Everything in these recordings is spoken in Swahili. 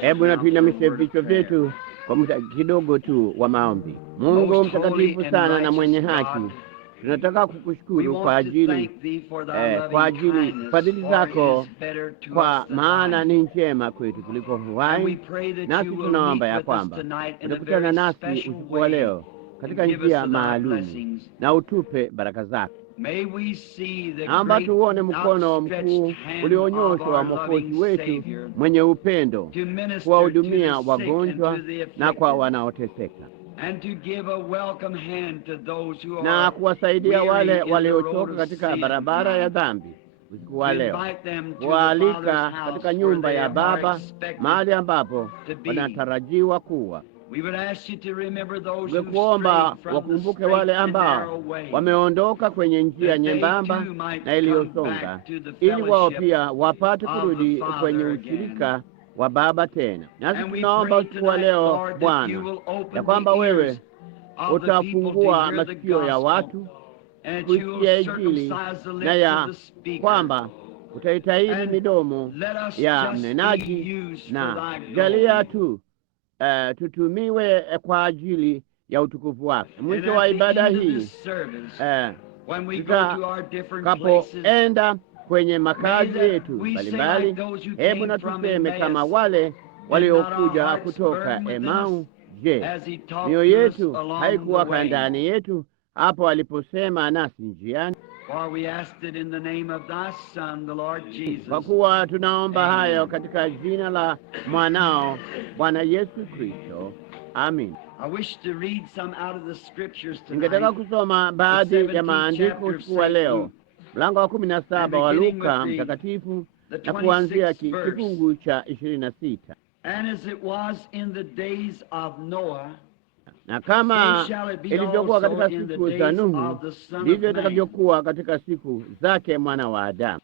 Hebu na tuinamishe vichwa vyetu kwa muda kidogo tu wa maombi. Mungu mtakatifu sana na mwenye haki, tunataka kukushukuru kwa ajili fadhili zako, kwa maana ni njema kwetu kuliko uhai. Nasi tunaomba ya kwamba utakutana nasi usiku wa leo katika njia maalum na utupe baraka zako. Naomba tuone mkono mkuu ulionyoshwa wa Mwokozi wetu mwenye upendo kuwahudumia wagonjwa na kwa wanaoteseka, na kuwasaidia wale waliochoka katika barabara ya dhambi. Usiku wa leo kualika katika nyumba ya Baba, mahali ambapo wanatarajiwa kuwa. Ungekuomba wakumbuke wale ambao wameondoka kwenye njia nyembamba na iliyosonga, ili wao pia wapate kurudi kwenye ushirika wa Baba tena. Nasi tunaomba usiku wa leo Bwana, ya kwamba wewe utafungua masikio ya watu kusikia Injili, na ya kwamba utaitahiri midomo ya mnenaji, na jalia tu tutumiwe kwa ajili ya utukufu wake. Mwisho wa ibada hii, tutakapoenda kwenye makazi yetu mbalimbali, hebu na tuseme kama wale waliokuja kutoka Emau, je, mioyo yetu haikuwaka ndani yetu hapo aliposema nasi njiani? Kwa kuwa tunaomba hayo katika jina la mwanao Bwana Yesu Kristo, amin. Ningetaka kusoma baadhi ya maandiko usiku wa leo, mlango wa 17 wa Luka mtakatifu, na kuanzia kifungu cha 26. Na kama ilivyokuwa katika siku za Nuhu, ndivyo itakavyokuwa katika siku zake mwana wa Adamu.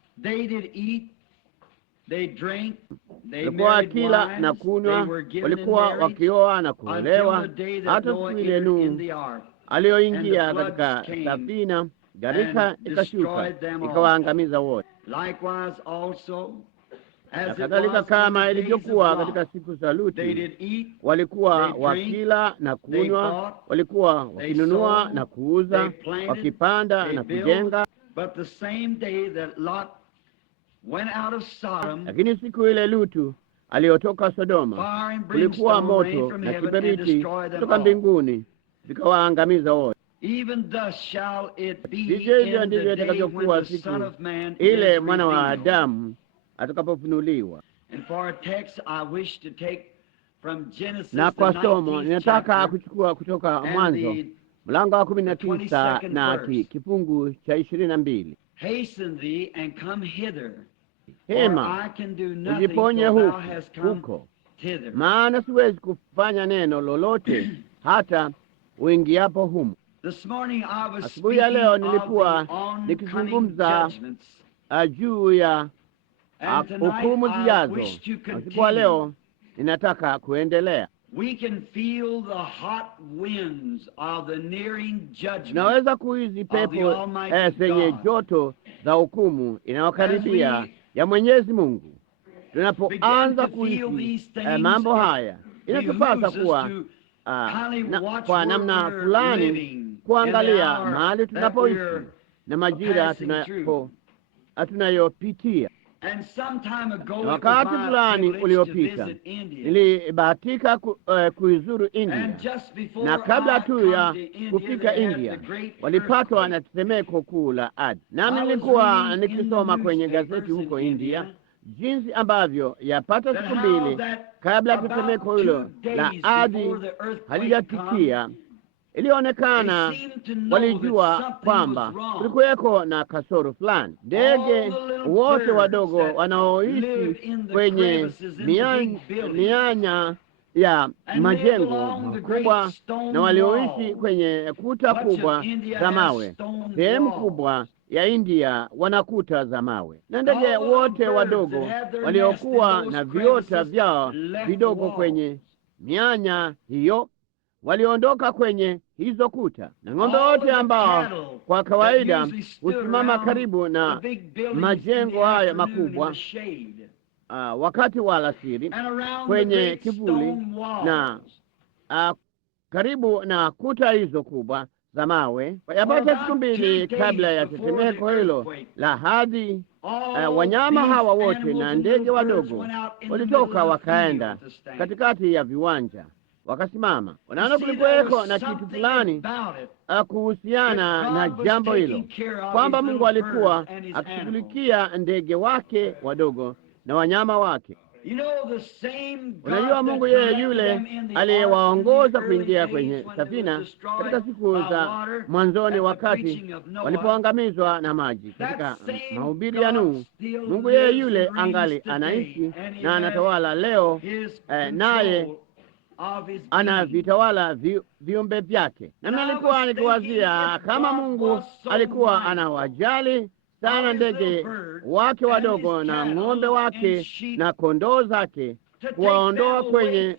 Walikuwa wakila na kunywa, walikuwa wakioa na kuolewa, hata siku ile Nuhu aliyoingia katika safina, gharika ikashuka ikawaangamiza wote. Na kadhalika kama ilivyokuwa katika siku za Lutu, walikuwa wakila na kunywa, walikuwa wakinunua na kuuza, wakipanda na kujenga. Lakini siku ile Lutu aliyotoka Sodoma, kulikuwa moto na kiberiti kutoka mbinguni vikawaangamiza wote. Hivyo ndivyo itakavyokuwa siku ile mwana wa Adamu atakapofunuliwa. Na kwa somo ninataka kuchukua kutoka Mwanzo mlango wa 19 na kifungu cha 22. Hema, ujiponye huko, maana siwezi kufanya neno lolote hata uingiapo humo. Asubuhi ya leo nilikuwa nikizungumza juu ya hukumu zijazo. Usiku wa leo ninataka kuendelea. Tunaweza kuhisi pepo zenye joto za hukumu inayokaribia ya Mwenyezi Mungu. Tunapoanza kuhisi mambo haya, inatupasa kuwa kwa namna fulani kuangalia mahali tunapoishi na majira tunayopitia. Na wakati fulani uliopita nilibahatika kuizuru India, na kabla tu ya kufika India walipatwa na tetemeko kuu la ardhi. Nami nilikuwa nikisoma kwenye gazeti huko India jinsi ambavyo yapata siku 2 kabla tetemeko hilo la ardhi halijatukia, ilionekana walijua kwamba kulikuweko na kasoro fulani. Ndege wote wadogo wanaoishi kwenye mianya ya majengo makubwa na walioishi kwenye kuta kubwa za mawe, sehemu kubwa ya India wana kuta za mawe, na ndege wote wadogo waliokuwa na viota vyao vidogo kwenye mianya hiyo waliondoka kwenye hizo kuta, na ng'ombe wote ambao kwa kawaida husimama karibu na majengo haya makubwa wakati wa alasiri kwenye kivuli na karibu na kuta hizo kubwa za mawe. Yapata siku 2 kabla ya tetemeko hilo la ardhi, wanyama hawa wote na ndege wadogo walitoka wakaenda katikati ya viwanja wakasimama. Wanaona kulikuweko na kitu fulani kuhusiana na jambo hilo, kwamba Mungu alikuwa akishughulikia ndege wake wadogo na wanyama wake. Unajua, Mungu yeye yule aliyewaongoza kuingia kwenye safina katika siku za mwanzoni, wakati walipoangamizwa na maji katika mahubiri ya Nuhu. Mungu yeye yule angali anaishi na anatawala leo, naye anavitawala viumbe vyake. Na mimi nilikuwa nikiwazia kama Mungu alikuwa anawajali sana ndege wake wadogo na ng'ombe wake na kondoo zake, kuwaondoa kwenye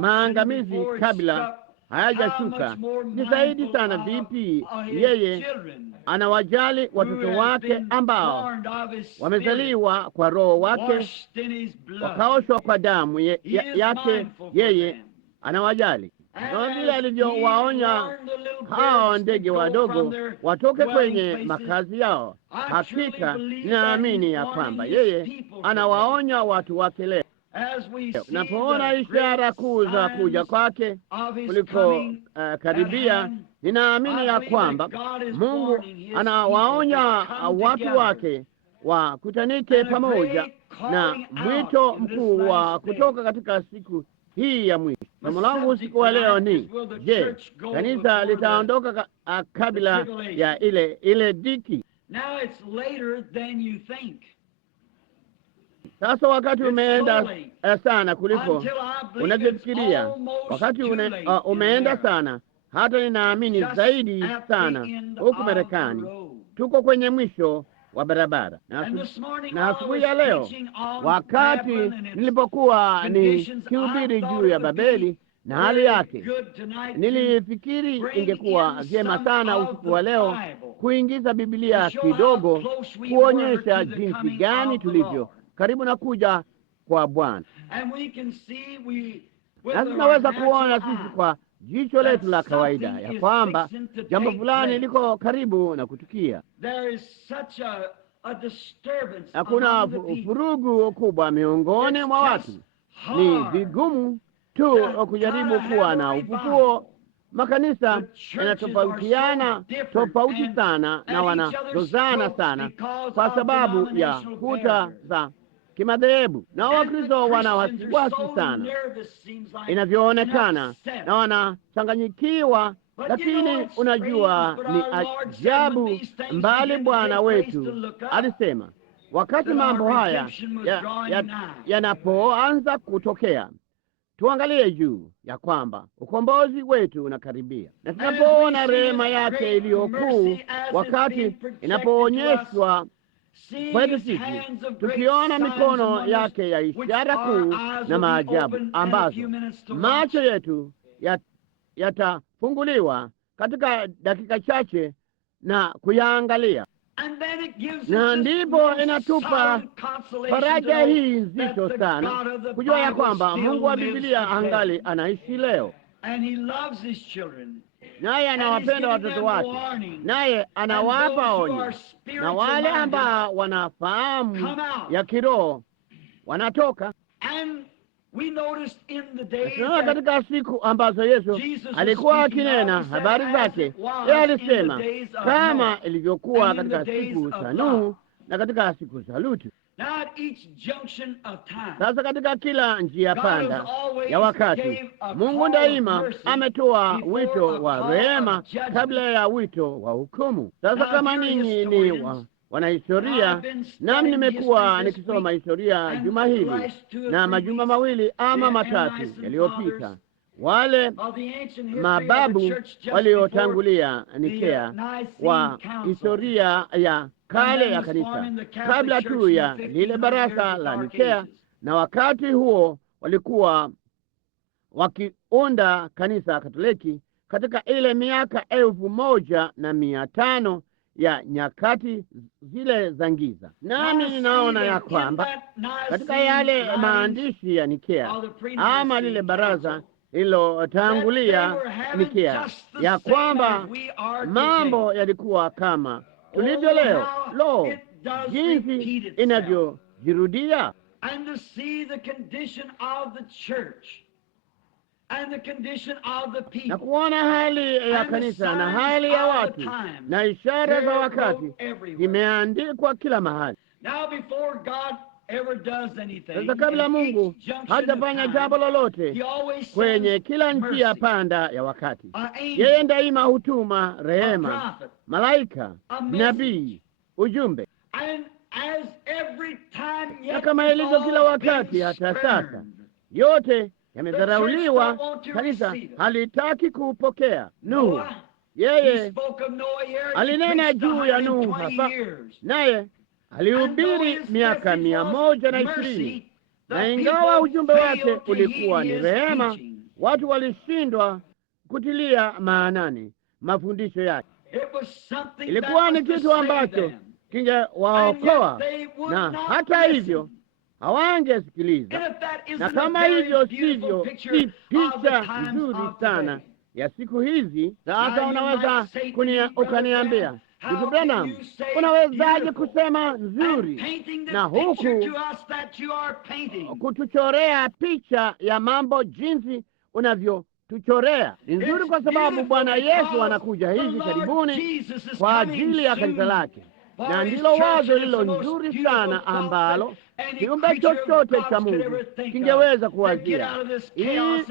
maangamizi kabla hayajashuka. Ni zaidi sana vipi yeye anawajali watoto wake ambao wamezaliwa kwa Roho wake, wakaoshwa kwa damu yake. Yeye anawajali kama vile alivyowaonya hao ndege wadogo watoke kwenye makazi yao. Hakika ninaamini ya kwamba yeye anawaonya watu wake leo. Napoona ishara kuu za kuja kwake kuliko karibia, ninaamini ya kwamba Mungu anawaonya watu wake wakutanike pamoja na mwito mkuu wa kutoka katika siku hii ya mwisho. Somo langu usiku wa leo ni je, kanisa litaondoka kabla ya ile dhiki? Sasa wakati umeenda sana kuliko unavyofikiria. Wakati umeenda sana, hata ninaamini zaidi sana huku Marekani tuko kwenye mwisho wa barabara. Na asubuhi ya leo, wakati nilipokuwa nikihubiri juu ya Babeli na hali yake, nilifikiri ingekuwa vyema sana usiku wa leo kuingiza Biblia kidogo, kuonyesha jinsi gani tulivyo karibu na kuja kwa Bwana. Na tunaweza kuona sisi kwa jicho letu la kawaida ya kwamba jambo fulani liko karibu na kutukia. Hakuna vurugu kubwa miongoni mwa watu. Ni vigumu tu kujaribu kuwa na ufufuo. Makanisa yanatofautiana tofauti sana na wanazozana sana kwa sababu ya kuta za kimadhehebu, na Wakristo wana wasiwasi sana inavyoonekana, na wanachanganyikiwa. Lakini unajua, ni ajabu mbali Bwana wetu alisema wakati mambo haya yanapoanza kutokea, tuangalie juu ya kwamba ukombozi wetu unakaribia. Na tunapoona rehema yake iliyokuu wakati inapoonyeshwa kwetu sisi, tukiona mikono yake ya ishara kuu na maajabu ambazo macho yetu yatafunguliwa katika dakika chache na kuyaangalia, na ndipo inatupa faraja hii nzito sana kujua ya kwamba Mungu wa Biblia angali anaishi leo, naye anawapenda watoto wake, naye anawapa onyo, na wale ambao wanafahamu ya kiroho wanatoka. Tunaona katika siku ambazo Yesu alikuwa akinena habari zake, yeye alisema kama ilivyokuwa katika siku za Nuhu na katika siku za Lutu. Sasa katika kila njia panda ya wakati, Mungu daima ametoa wito wa rehema kabla ya wito wa hukumu. Sasa kama ninyi ni wanahistoria, nami nimekuwa nikisoma historia juma hili na majuma mawili ama matatu yaliyopita, wale mababu waliotangulia Nikea wa historia ya kale ya kanisa, kabla tu ya lile baraza la Nikea, na wakati huo walikuwa wakiunda kanisa Katoliki katika ile miaka 1500 ya nyakati zile za giza. Nami ninaona ya kwamba katika yale maandishi ya Nikea ama lile baraza lililotangulia Nikea, ya kwamba mambo yalikuwa kama tulivyo leo. Lo, jinsi inavyojirudia! Na kuona hali ya kanisa na hali ya watu na ishara za wakati zimeandikwa kila mahali. Sasa kabla Mungu hajafanya jambo lolote kwenye kila njia panda ya wakati, yeye daima hutuma rehema, malaika, nabii, ujumbe. Na kama ilivyo kila wakati, hata sasa yote yamedharauliwa. Kanisa halitaki kuupokea. Nuhu, yeye alinena juu ya Nuhu hapa, naye alihubiri miaka 120, na ingawa ujumbe wake ulikuwa ni rehema, watu walishindwa kutilia maanani mafundisho yake. Ilikuwa ni kitu ambacho kingewaokoa, na hata hivyo hawangesikiliza. Na kama hivyo sivyo, si picha nzuri sana ya siku hizi. Sasa unaweza ukaniambia, ndugu Branham, unawezaje kusema nzuri na huku kutuchorea picha ya mambo jinsi unavyotuchorea? Ni nzuri kwa sababu Bwana Yesu anakuja hivi karibuni kwa ajili ya kanisa lake, na ndilo wazo lilo nzuri sana ambalo kiumbe chochote cha Mungu kingeweza kuwazia,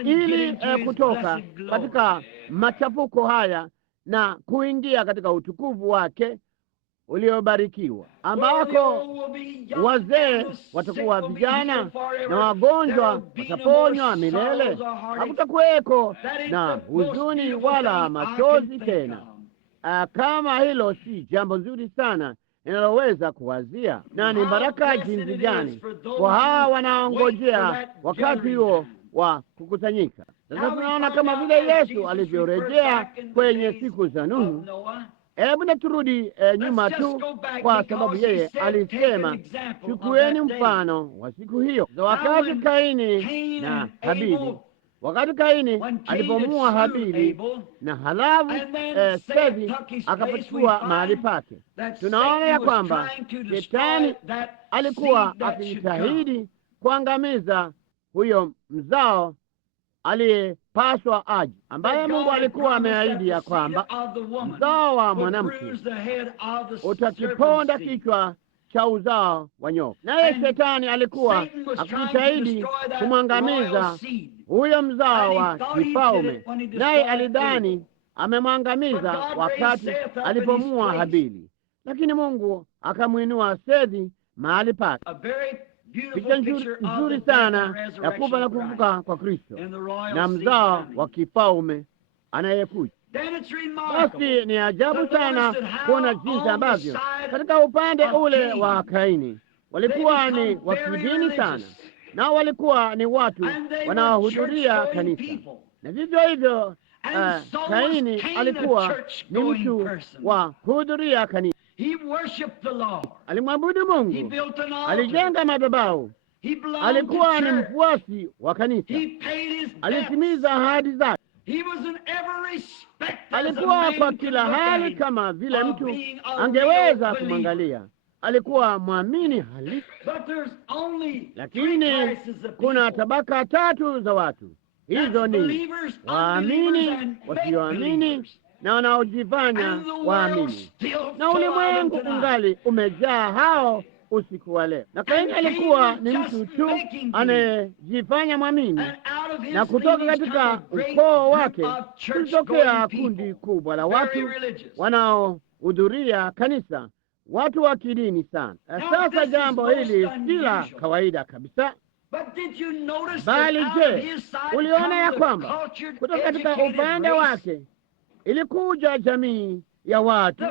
ili kutoka katika machafuko haya na kuingia katika utukufu wake uliobarikiwa, ambako wazee watakuwa vijana na wagonjwa wataponywa milele. Hakutakuweko na huzuni wala machozi tena. Kama hilo si jambo zuri sana inaloweza kuwazia, na ni baraka jinsi gani kwa hawa wanaongojea wakati huo wa kukusanyika. Sasa tunaona kama vile Yesu alivyorejea kwenye siku za Nuhu. Hebu na turudi nyuma tu, kwa sababu yeye alisema, chukueni mfano wa siku hiyo, wakati Kaini na Habili. Wakati Kaini alipomua Habili na halafu Sethi akapachukua mahali pake, tunaona ya kwamba Shetani alikuwa akijitahidi kuangamiza huyo mzao aliyepaswa aje, ambaye Mungu alikuwa ameahidi ya kwamba mzao wa mwanamke utakiponda kichwa cha uzao wa nyoka. Naye Shetani alikuwa akijitahidi kumwangamiza huyo mzao wa kifalme, naye alidhani amemwangamiza wakati alipomua Habili, lakini Mungu akamwinua Sethi mahali pake. Picha nzuri sana ya kufa na kufufuka kwa Kristo na mzao wa kifalme anayekuja. Basi ni ajabu sana kuona jinsi ambavyo katika upande ule wa Kaini walikuwa ni wa kidini sana, na walikuwa ni watu wanaohudhuria kanisa, na vivyo hivyo Kaini alikuwa ni mtu wa kuhudhuria kanisa. Alimwabudu Mungu, alijenga madhabahu, alikuwa ni mfuasi wa kanisa, alitimiza ahadi zake. Alikuwa kwa kila hali kama vile mtu angeweza kumwangalia. Alikuwa mwamini halisi. Lakini kuna tabaka tatu za watu. Hizo ni waamini, wasioamini na wanaojifanya waamini, na ulimwengu ungali umejaa hao usiku wa leo. Na Kaini alikuwa ni mtu tu anayejifanya mwamini, na kutoka katika ukoo wake kulitokea kundi kubwa la watu wanaohudhuria kanisa, watu wa kidini sana. Sasa jambo hili si la kawaida kabisa. Bali je, uliona ya kwamba kutoka katika upande wake ilikuja jamii ya watu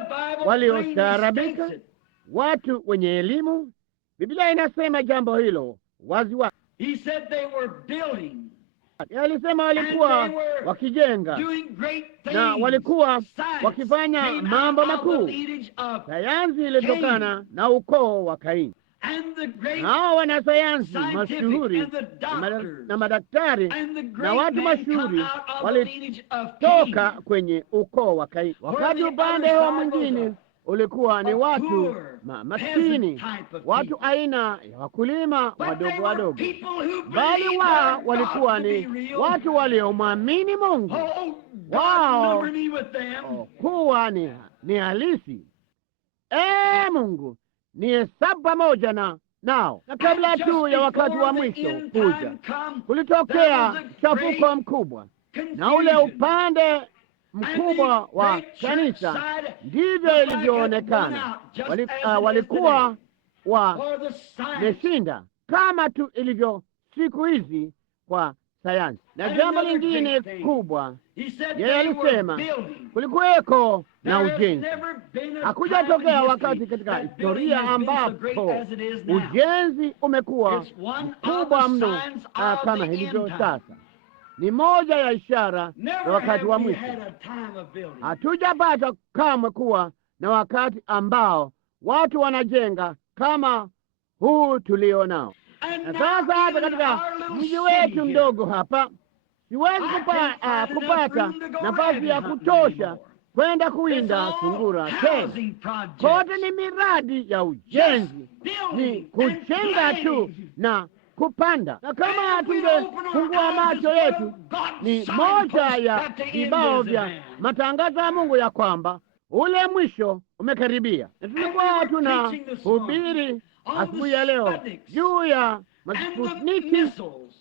waliostaarabika, watu wenye elimu? Biblia inasema jambo hilo wazi wazi. Alisema walikuwa wakijenga na walikuwa wakifanya mambo makuu. Sayansi ilitokana na ukoo wa Kaini. Hao wanasayansi mashuhuri na madaktari na watu mashuhuri walitoka kwenye ukoo wa Kaini, wakati upande huo mwingine ulikuwa ni watu maskini, watu aina ya wakulima wadogo wadogo, bali wao walikuwa ni watu waliomwamini Mungu. Wao kuwa ni halisi. Mungu ni hesabu pamoja nao. Na kabla tu ya wakati wa mwisho kuja, kulitokea mchafuko mkubwa, na ule upande mkubwa wa kanisa, ndivyo ilivyoonekana, walikuwa wameshinda, kama tu ilivyo siku hizi kwa sayansi. Na jambo lingine kubwa, yeye alisema kulikuweko na ujenzi. Hakujatokea wakati katika historia ambapo ujenzi umekuwa mkubwa mno kama ilivyo sasa. Ni moja ya ishara ya wakati wa mwisho. Hatujapata kamwe kuwa na wakati ambao watu wanajenga kama huu tulio nao. Na sasa hata katika mji wetu mdogo hapa, siwezi kupata nafasi ya kutosha kwenda kuwinda sungura tena. Kote ni miradi ya ujenzi, ni kujenga tu na kupanda. Na kama tungefungua macho yetu, ni moja ya vibao vya matangazo ya Mungu ya kwamba ule mwisho umekaribia. Na tulikuwa tunahubiri asubuhi ya leo juu ya Sputniki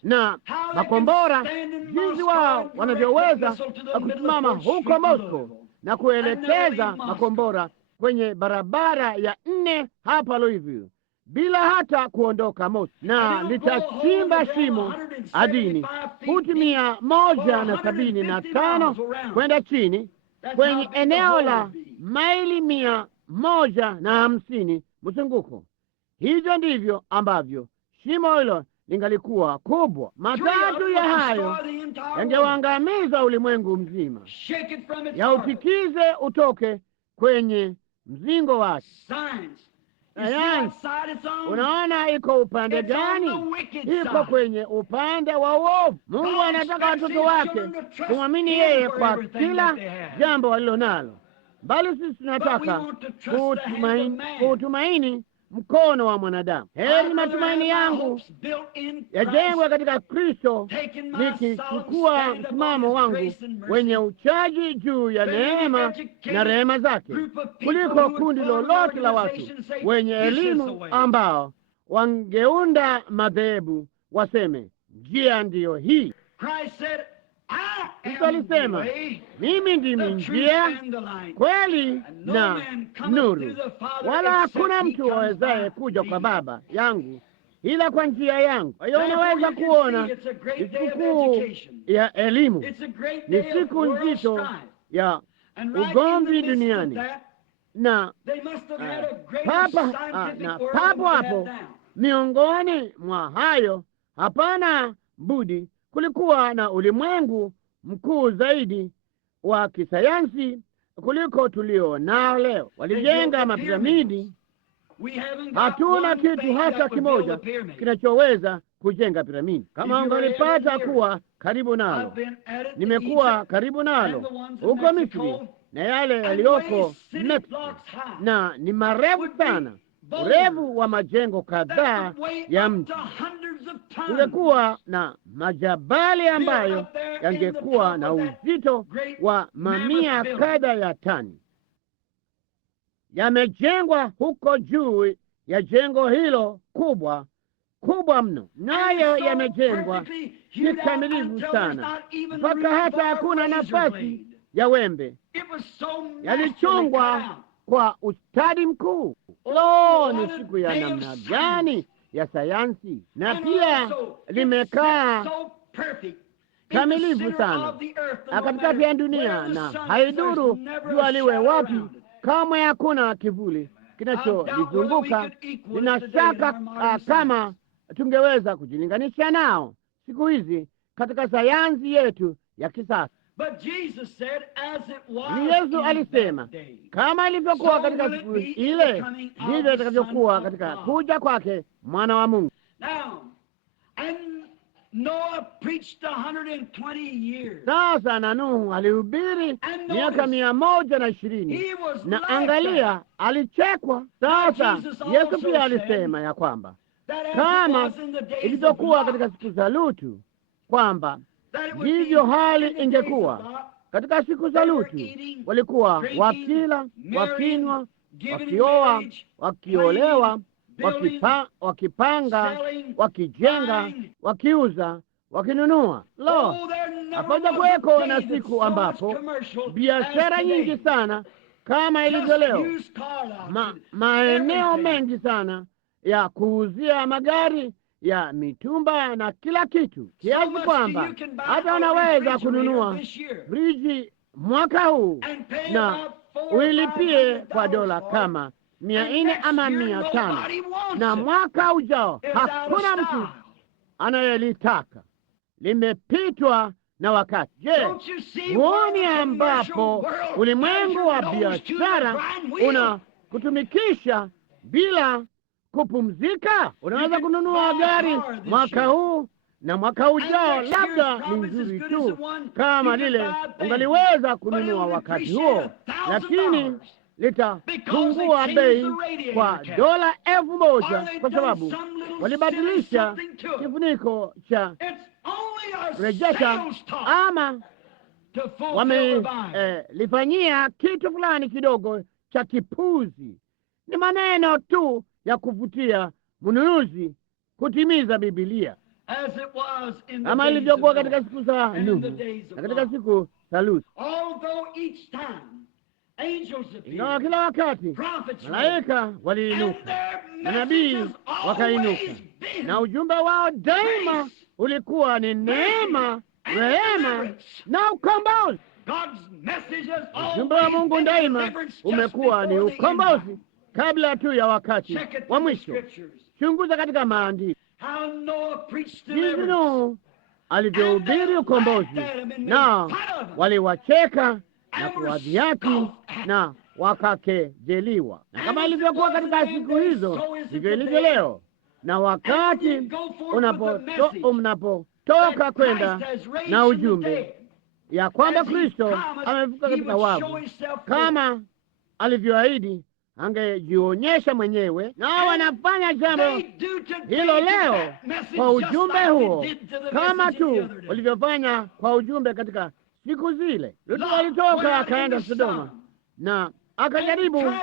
na makombora, jinsi wao wanavyoweza kusimama huko Moscow na kuelekeza makombora kwenye barabara ya 4 hapa Louisville bila hata kuondoka Moscow, na litachimba shimo ardhini futi 175 kwenda chini kwenye eneo la maili 150 mzunguko. Hivyo ndivyo ambavyo shimo hilo lingalikuwa kubwa. Matatu ya hayo yangewaangamiza ulimwengu mzima, yautikize utoke kwenye mzingo wake. Sayansi, unaona iko upande gani? Iko kwenye upande wa uovu. Mungu anataka watoto wake kumwamini yeye kwa kila jambo walilo nalo, bali sisi tunataka kutumaini mkono wa mwanadamu. Heri matumaini yangu yajengwa katika Kristo, nikichukua msimamo wangu wenye uchaji juu ya neema na rehema zake, kuliko kundi lolote la watu wenye elimu ambao wangeunda madhehebu waseme njia ndiyo hii. Kristo alisema, mimi ndimi njia, kweli na nuru, wala hakuna mtu awezaye kuja kwa Baba yangu ila kwa njia yangu. Kwa hiyo unaweza kuona ni sikukuu ya elimu, ni siku nzito ya ugomvi duniani, na papo hapo miongoni mwa hayo, hapana budi, kulikuwa na ulimwengu mkuu zaidi wa kisayansi kuliko tulio nao leo. Walijenga mapiramidi. Hatuna kitu hata kimoja kinachoweza kujenga piramidi. Kama ungalipata kuwa karibu nalo, nimekuwa karibu nalo huko Misri na yale yaliyoko Mexico, na ni marefu sana, urefu wa majengo kadhaa ya mji. Ungekuwa na majabali ambayo yangekuwa na uzito wa mamia kadha ya tani, yamejengwa huko juu ya jengo hilo kubwa mno, nayo yamejengwa kikamilifu sana mpaka hata hakuna nafasi ya wembe. Yalichongwa kwa ustadi mkuu. Ni siku ya namna gani ya sayansi! Na pia limekaa kamilifu sana katikati ya dunia, na haiduru jua liwe wapi, kamwe hakuna kivuli kinacholizunguka. Nina shaka kama tungeweza kujilinganisha nao siku hizi katika sayansi yetu ya kisasa. Ni Yesu alisema, kama ilivyokuwa katika siku ile, ndivyo itakavyokuwa katika kuja kwake Mwana wa Mungu. Sasa na Nuhu alihubiri miaka 120, na angalia, alichekwa. Sasa Yesu pia alisema ya kwamba kama ilivyokuwa katika siku za Lutu, kwamba ndivyo hali ingekuwa katika siku za Lutu. Walikuwa wakila, wakinywa, wakioa, wakiolewa, wakipanga, wakijenga, wakiuza, wakinunua. Lo, hapaja kuweko na siku ambapo biashara nyingi sana kama ilivyo leo, maeneo mengi sana ya kuuzia magari ya mitumba na kila kitu, kiasi kwamba hata unaweza kununua friji mwaka huu na uilipie kwa dola kama 400 ama 500, na mwaka ujao hakuna mtu anayelitaka. Limepitwa na wakati. Je, huoni ambapo ulimwengu wa biashara unakutumikisha bila kupumzika? Unaweza kununua gari mwaka huu na mwaka ujao labda ni nzuri tu kama lile ungaliweza kununua wakati huo, lakini litapungua bei kwa dola 1000 kwa sababu walibadilisha kifuniko cha rejesha ama wamelifanyia kitu fulani kidogo cha kipuzi. Ni maneno tu ya kuvutia mnunuzi kutimiza Biblia, kama ilivyokuwa katika siku za Nuhu na katika siku za Lutu. Ingawa kila wakati malaika waliinuka, manabii wakainuka, na ujumbe wao daima ulikuwa ni neema, rehema na ukombozi. Ujumbe wa Mungu daima umekuwa ni ukombozi kabla tu ya wakati wa mwisho. Chunguza katika maandiko jinsi Nuhu alivyohubiri ukombozi, na waliwacheka na kuwadhihaki na wakakejeliwa. Na kama ilivyokuwa katika siku hizo, ndivyo ilivyo leo. Na wakati unapotoka kwenda na ujumbe ya kwamba Kristo amefuka katika wavu kama alivyoahidi angejionyesha mwenyewe, na wanafanya jambo hilo leo kwa ujumbe huo kama tu walivyofanya kwa ujumbe katika siku zile. Lutu alitoka akaenda Sodoma na akajaribu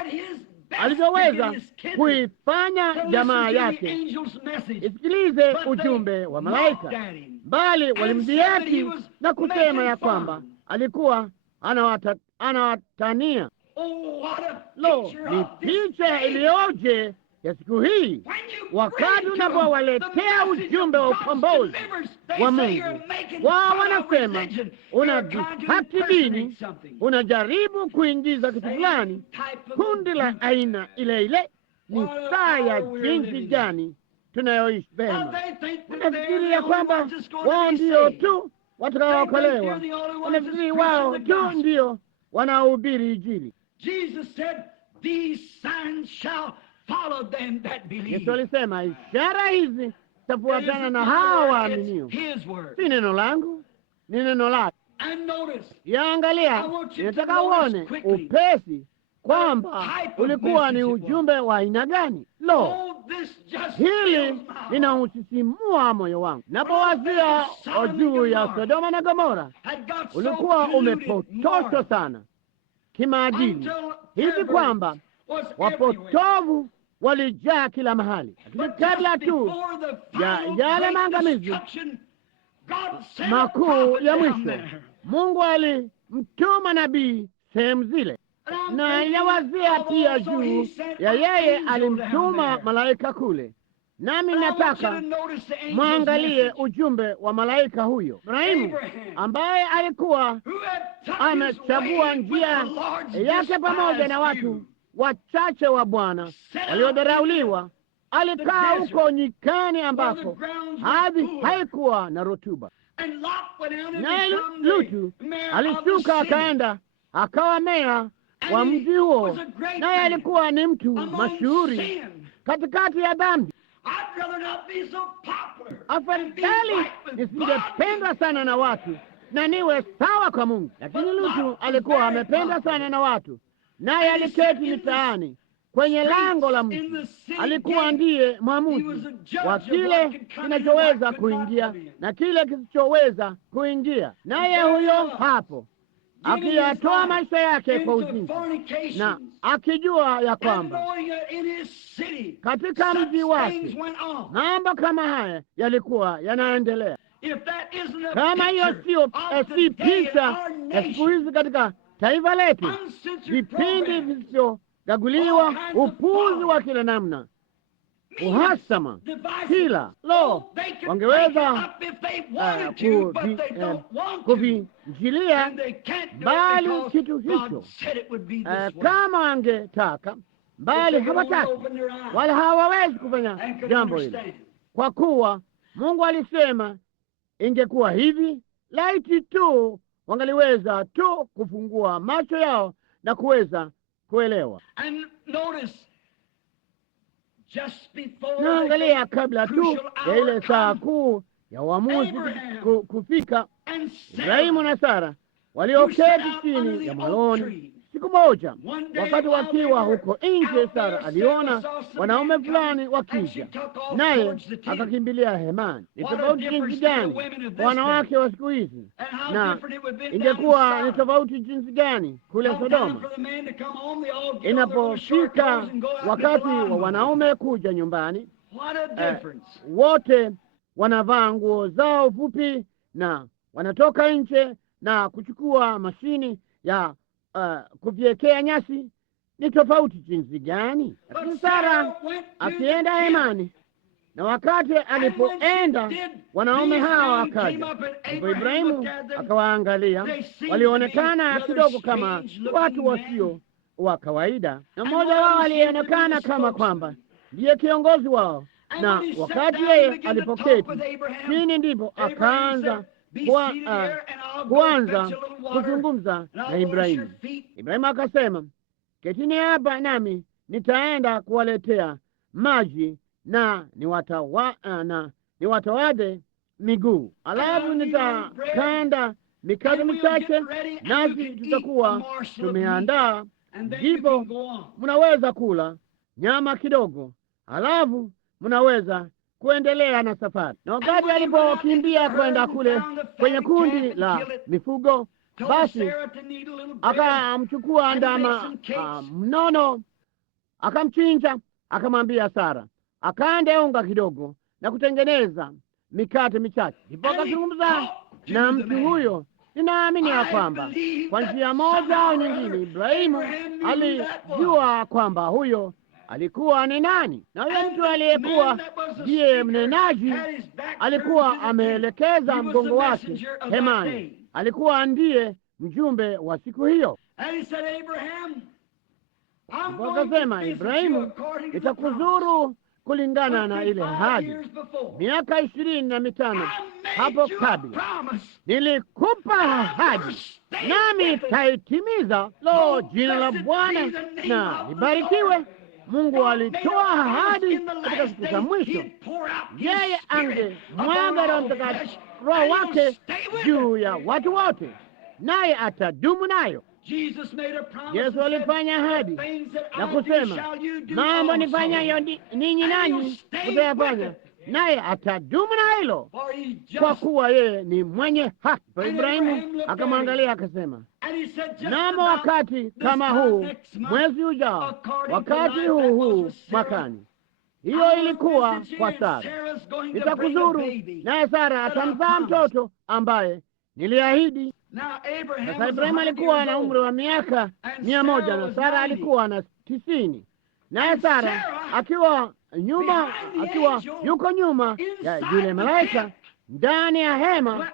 alivyoweza kuifanya jamaa yake isikilize ujumbe wa malaika, bali walimdhihaki na kusema ya kwamba alikuwa anawatania. Lo, ni picha iliyoje ya siku hii, wakati unapowaletea ujumbe wa ukombozi wa Mungu, wao wanasema unadhihaki dini, unajaribu kuingiza kitu fulani, kundi la aina ile ile. Ni saa ya jinsi gani tunayoishi vema. Wanafikiri ya kwamba wao ndio tu watakaookolewa, wanafikiri wao tu ndio wanaohubiri Injili. Yesu alisema ishara hizi zitafuatana na hawa waaminio. Si neno langu, ni neno lake. Yaangalia, ninataka uone upesi kwamba ulikuwa ni ujumbe wa aina gani. Lo, hili linausisimua moyo wangu napowazia juu ya Sodoma na Gomora. Ulikuwa umepotoshwa sana kimaadili hivi kwamba wapotovu walijaa kila mahali. Lakini kabla tu ya yale maangamizi makuu ya mwisho, Mungu alimtuma nabii sehemu zile, na yawazia pia juu ya yeye alimtuma malaika kule. Nami nataka mwangalie ujumbe wa malaika huyo Ibrahimu, ambaye alikuwa amechagua njia yake pamoja na watu wachache wa Bwana waliodharauliwa. Alikaa huko nyikani ambako ardhi haikuwa na rutuba. naye Lutu alishuka akaenda akawa meya wa mji huo, naye alikuwa ni mtu mashuhuri katikati ya dhambi. Afadhali nisingependwa sana na watu na niwe sawa kwa Mungu. Lakini Lutu alikuwa amependa sana na watu, naye aliketi mitaani kwenye lango la mji. Alikuwa ndiye mwamuzi wa kile kinachoweza kuingia na kile kisichoweza kuingia, naye huyo hapo akiyatoa maisha yake kwa uzinzi, na akijua ya kwamba katika mji wake mambo kama haya yalikuwa yanaendelea. Kama hiyo si picha ya siku hizi katika taifa letu, vipindi visivyogaguliwa, upuzi wa kila namna, uhasama, kila wangeweza kuvinjilia bali kitu hicho kama wangetaka, bali hawataki wala hawawezi kufanya jambo hilo, kwa kuwa Mungu alisema ingekuwa hivi. Laiti tu wangaliweza tu kufungua macho yao na kuweza kuelewa. Naangalia kabla tu ya ile saa kuu ya uamuzi kufika, Ibrahimu na Sara walioketi chini ya mwaloni siku moja, wakati wakiwa huko nje, Sara aliona wanaume fulani wakija, naye akakimbilia hemani. Ni tofauti jinsi gani wanawake wa siku hizi, na ingekuwa ni tofauti jinsi gani kule Sodoma. Inapofika wakati wa wanaume kuja nyumbani, wote wanavaa nguo zao fupi na wanatoka nje na kuchukua mashini ya kuviekea nyasi. Ni tofauti jinsi gani. Lakini Sara akienda hemani, na wakati alipoenda wanaume hawa wakaja, ndipo Ibrahimu akawaangalia. Walionekana kidogo kama watu wasio wa kawaida, na mmoja wao alionekana kama kwamba ndiye kiongozi wao, na wakati yeye alipoketi chini, ndipo akaanza kuanza kuzungumza na Ibrahimu. Ibrahimu akasema, ketini hapa nami nitaenda kuwaletea maji na niwatawade miguu, alafu nitakanda mikate michache, nasi tutakuwa tumeandaa, ndipo mnaweza kula nyama kidogo, alafu mnaweza kuendelea na safari. Na wakati alipokimbia kwenda kule kwenye kundi la mifugo, basi akamchukua ndama mnono, akamchinja, akamwambia Sara akande unga kidogo na kutengeneza mikate michache. Ndipo akazungumza na mtu huyo. Ninaamini ya kwamba kwa njia moja au nyingine Ibrahimu alijua kwamba huyo alikuwa ni nani, na huyo mtu aliyekuwa ndiye mnenaji alikuwa ameelekeza mgongo wake hemani. Alikuwa ndiye mjumbe wa siku hiyo. Akasema, Ibrahimu, itakuzuru kulingana na ile ahadi. Miaka 25 hapo kabla nilikupa ahadi, nami nitaitimiza. Jina la Bwana na libarikiwe. Mungu alitoa ahadi katika siku za mwisho. Yeye angemwaga Roho Mtakatifu, Roho wake juu ya watu wote, naye atadumu nayo. Yesu alifanya ahadi na kusema, mambo nifanyayo ninyi nanyi mtayafanya, naye atadumu na hilo, kwa kuwa yeye ni mwenye haki. Ibrahimu akamwangalia akasema, namo wakati kama huu mwezi ujao, wakati huu mwakani. Hiyo ilikuwa kwa Sara, nitakuzuru naye Sara atamzaa mtoto ambaye niliahidi. Sasa Ibrahimu alikuwa na umri wa miaka 100 na Sara alikuwa na 90, naye Sara akiwa yuko nyuma ya yule malaika ndani ya hema,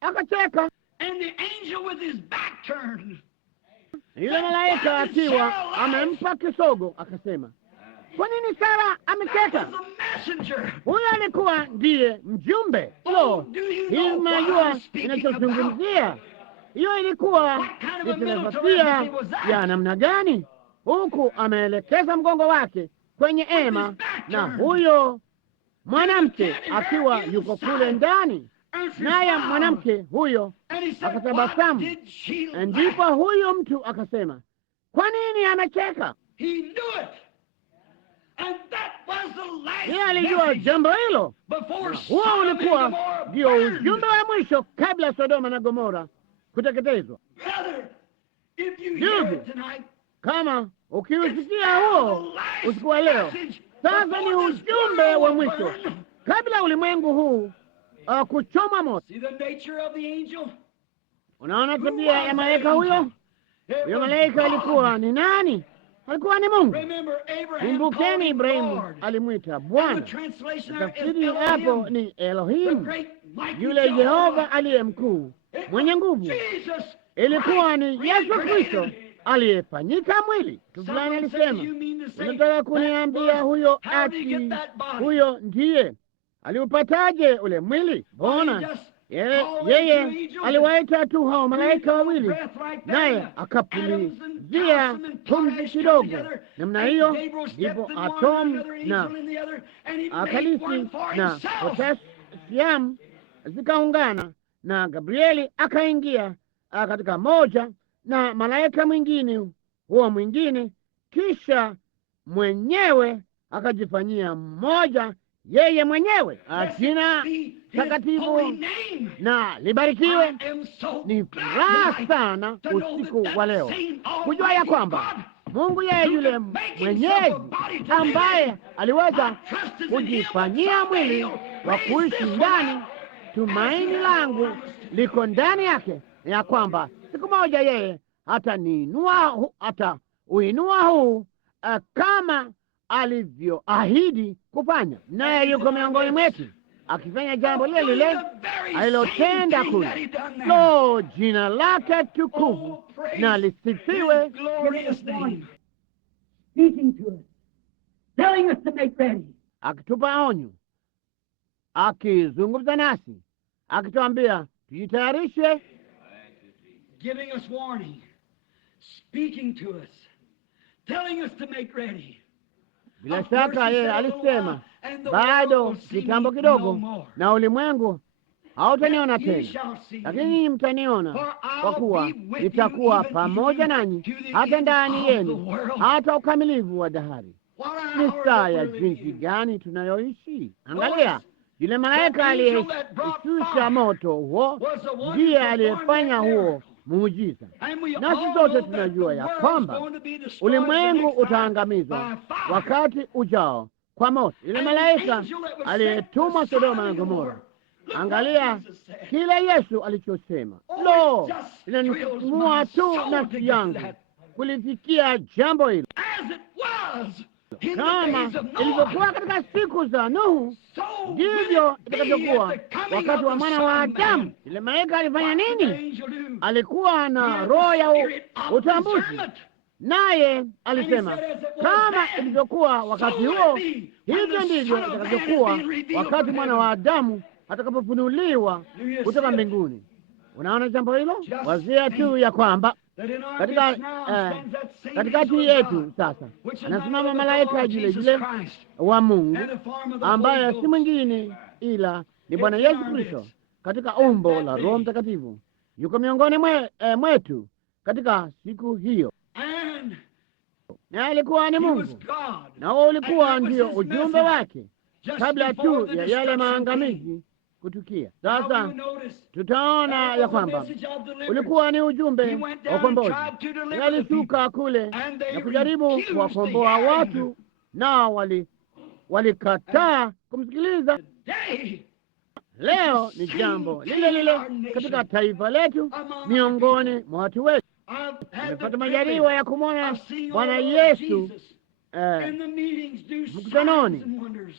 akacheka. Yule malaika akiwa amempa kisogo akasema, kwa nini Sara amecheka? Huyo alikuwa ndiye mjumbe. Hii mnajua inachozungumzia. Hiyo ilikuwa ni filosofia ya namna gani? Huku ameelekeza mgongo wake kwenye hema, na huyo mwanamke akiwa yuko kule ndani, naye mwanamke huyo akatabasamu. Ndipo huyo mtu akasema, kwa nini anacheka? Yeye alijua jambo hilo. Huo ulikuwa ndio ujumbe wa mwisho kabla Sodoma na Gomora kuteketezwa. Ndugu, kama ukiusikia huo usiku wa leo, sasa ni ujumbe wa mwisho kabla ulimwengu huu kuchoma moto. Unaona tabia ya malaika huyo? Huyo malaika alikuwa ni nani? Alikuwa ni Mungu. Kumbukeni, Ibrahimu alimwita Bwana. Tafsiri hapo ni Elohim, yule Yehova aliye mkuu mwenye nguvu. Ilikuwa ni Yesu Kristo aliyefanyika mwili. Fulani alisema, unataka kuniambia huyo ati huyo ndiye aliupataje ule mwili? Bona yeye aliwaita tu hao malaika wawili, naye akapulizia pumzi kidogo namna hiyo, ndipo atomu na akalisi na potasiamu zikaungana, na Gabrieli akaingia katika moja na malaika mwingine huo mwingine, kisha mwenyewe akajifanyia mmoja yeye mwenyewe. Jina takatifu na libarikiwe. Ni furaha sana usiku wa leo kujua ya kwamba Mungu yeye yule mwenyezi ambaye aliweza kujifanyia mwili wa kuishi ndani, tumaini langu liko ndani yake, ya kwamba siku moja yeye hata uinua huu kama alivyoahidi kufanya, naye yuko miongoni mwetu akifanya jambo lile lile alilotenda kule. Lo, jina lake tukufu na lisifiwe. Akitupa onyo, akizungumza nasi, akituambia tujitayarishe, giving us warning, speaking to us, telling us to make ready. Bila shaka yeye alisema, bado kitambo kidogo na ulimwengu hautaniona tena, lakini mtaniona, kwa kuwa nitakuwa pamoja nanyi hata ndani yenu, hata ukamilifu wa dahari. Ni saa ya jinsi gani tunayoishi! Angalia, yule malaika aliyeshusha moto huo ndiye aliyefanya huo muujiza. Nasi sote tunajua ya kwamba ulimwengu utaangamizwa wakati ujao kwa moto. Yule malaika aliyetumwa Sodoma na Gomora, angalia kile Yesu alichosema. Lo, linanisisimua tu nafsi yangu kulifikia jambo hilo. Kama ilivyokuwa katika siku za Nuhu, ndivyo itakavyokuwa wakati wa Mwana wa Adamu. Yule malaika alifanya nini? Alikuwa na roho ya utambuzi, naye alisema, kama ilivyokuwa wakati huo, hivyo ndivyo itakavyokuwa wakati Mwana wa Adamu atakapofunuliwa kutoka mbinguni. Unaona jambo hilo? Wazia tu ya kwamba katikati yetu sasa anasimama malaika yule yule wa Mungu, ambaye si mwingine ila ni Bwana Yesu Kristo katika umbo la Roho Mtakatifu. Yuko miongoni mwetu katika siku hiyo, na alikuwa ni Mungu, na huo ulikuwa ndio ujumbe wake kabla tu ya yale maangamizi kutukia. Sasa tutaona ya kwamba ulikuwa ni ujumbe wa ukombozi. Alishuka kule na kujaribu kuwakomboa watu, nao walikataa kumsikiliza. Leo ni jambo lile lile katika taifa letu, miongoni mwa watu wetu. Nimepata majaliwa ya kumwona Bwana Yesu mkutanoni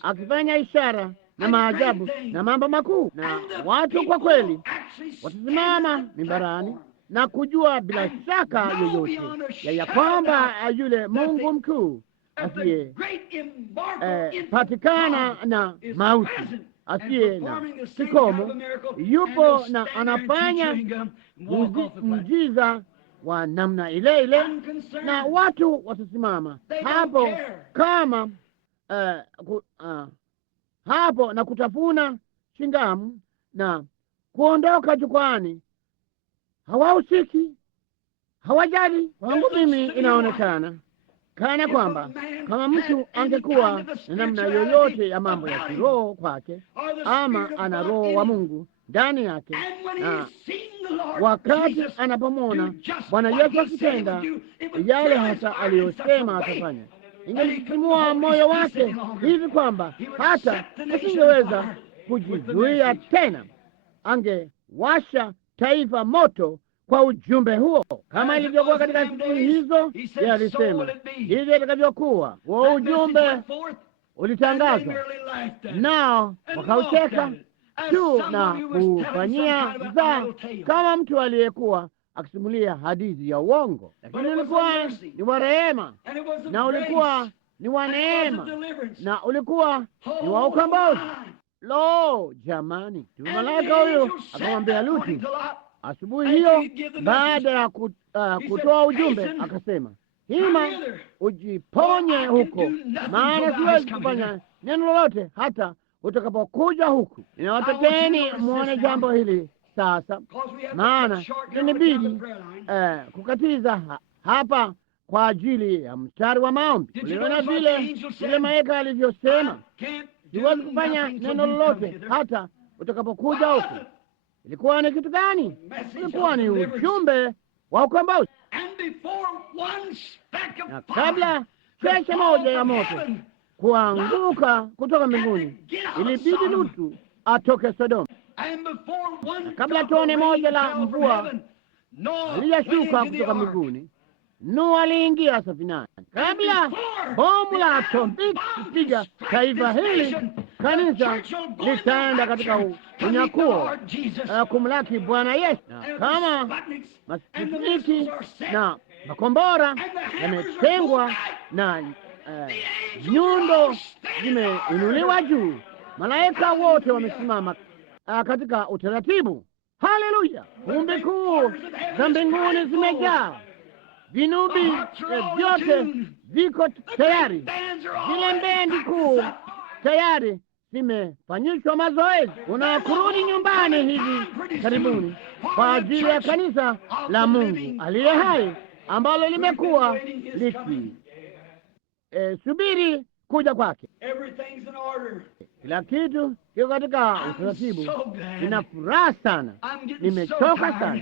akifanya ishara na maajabu na mambo makuu, na watu kwa kweli watasimama mimbarani na kujua bila shaka yoyote ya kwamba yule Mungu mkuu asiye patikana na mauti, asiye na kikomo, yupo na anafanya muujiza wa namna ile ile, na watu watasimama hapo kama hapo na kutafuna shingamu na kuondoka jukwani. Hawahusiki, hawajali. Kwangu mimi inaonekana kana kwamba kama mtu angekuwa na namna yoyote ya mambo ya kiroho kwake, ama ana roho wa Mungu ndani yake, na wakati anapomwona Bwana Yesu akitenda yale hasa aliyosema atafanya, ingemsisimua moyo wake hivi kwamba hata asingeweza kujizuia tena. Angewasha taifa moto kwa ujumbe huo, kama ilivyokuwa katika siku hizo. Yeye alisema hivyo itakavyokuwa. Huo ujumbe ulitangazwa, nao wakaucheka tu na kufanyia mzaha, kama mtu aliyekuwa akisimulia hadithi ya uongo. Lakini ulikuwa ni wa rehema, na ulikuwa ni wa neema, na ulikuwa ni wa ukombozi. Lo, jamani! Malaika huyo akamwambia Lutu asubuhi hiyo, baada ya kutoa ujumbe, akasema, hima ujiponye huko, maana siwezi kufanya neno lolote hata utakapokuja huku. Ninawatakeni muone jambo hili sasa, maana inabidi kukatiza hapa kwa ajili ya mstari wa maombi. Uliona vile malaika alivyosema, siwezi kufanya neno lolote hata utakapokuja huku. Ilikuwa ni kitu gani? Ilikuwa ni ujumbe wa ukombozi. Na kabla cheche moja ya moto kuanguka kutoka mbinguni, ilibidi Lutu atoke Sodoma. Na kabla tone moja la mvua aliyashuka kutoka mbinguni, Nuhu aliingia safinani. Kabla bomu la atomiki kupiga taifa hili, kanisa litaenda katika unyakuo kumlaki Bwana Yesu. Na kama masifiki na makombora yametengwa na nyundo zimeinuliwa juu, malaika wote wamesimama katika utaratibu. Haleluya! Kumbi kuu za mbinguni zimejaa, vinubi vyote viko tayari, zile bendi kuu tayari zimefanyishwa mazoezi. Unakurudi nyumbani hivi karibuni kwa ajili ya kanisa la Mungu aliye hai, ambalo limekuwa liki subiri kuja kwake. Kila kitu kiko katika utaratibu. Nina furaha sana, nimechoka sana.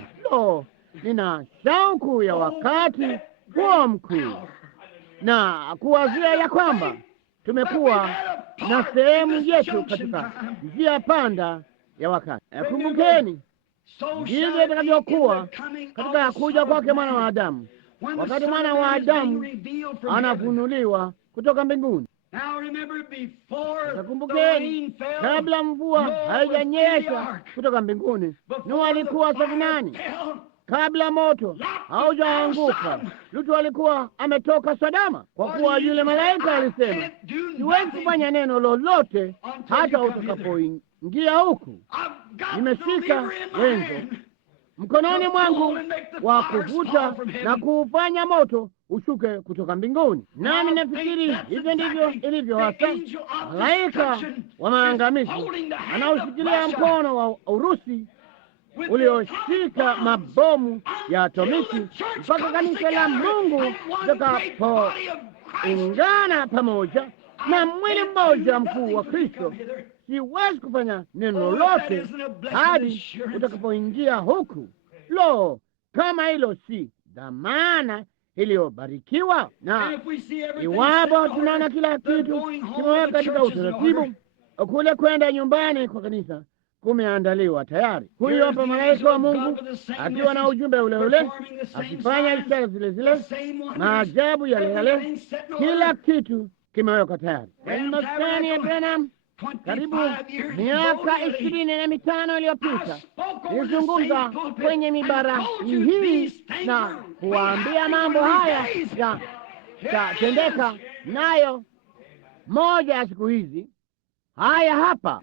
Nina shauku ya wakati huo mkuu, na kuwazia ya kwamba tumekuwa na sehemu yetu katika njia panda ya wakati. Kumbukeni, ndivyo itakavyokuwa katika kuja kwake Mwana wa Adamu, wakati Mwana wa Adamu anafunuliwa kutoka mbinguni. Kumbukeni, kabla mvua haijanyesha kutoka mbinguni, Nuhu alikuwa safinani. Kabla moto haujaanguka, Lutu alikuwa ametoka Sodoma, kwa kuwa yule malaika alisema, siwezi kufanya neno lolote hata utakapoingia huku. Nimeshika wenzo mkononi mwangu wa kuvuta na kuufanya moto ushuke kutoka mbinguni. Nami nafikiri hivyo ndivyo ilivyo hasa. Malaika wa maangamizi anaoshikilia mkono wa Urusi ulioshika mabomu ya atomiki mpaka kanisa la Mungu litakapoungana pamoja na mwili mmoja mkuu wa Kristo. Siwezi kufanya neno lolote hadi utakapoingia huku. Lo, kama hilo si dhamana iliyobarikiwa! Na iwapo tunaona kila kitu kimeweka katika utaratibu, kule kwenda nyumbani kwa kanisa kumeandaliwa tayari. Huyo hapa malaika wa Mungu akiwa na ujumbe ule ule, akifanya ishara zile zile, maajabu yale yale, kila kitu kimewekwa tayari. Maskani ya Branham, karibu miaka 25 iliyopita, nilizungumza kwenye mibara hii na kuwaambia mambo haya yatatendeka nayo moja ya siku hizi. Haya hapa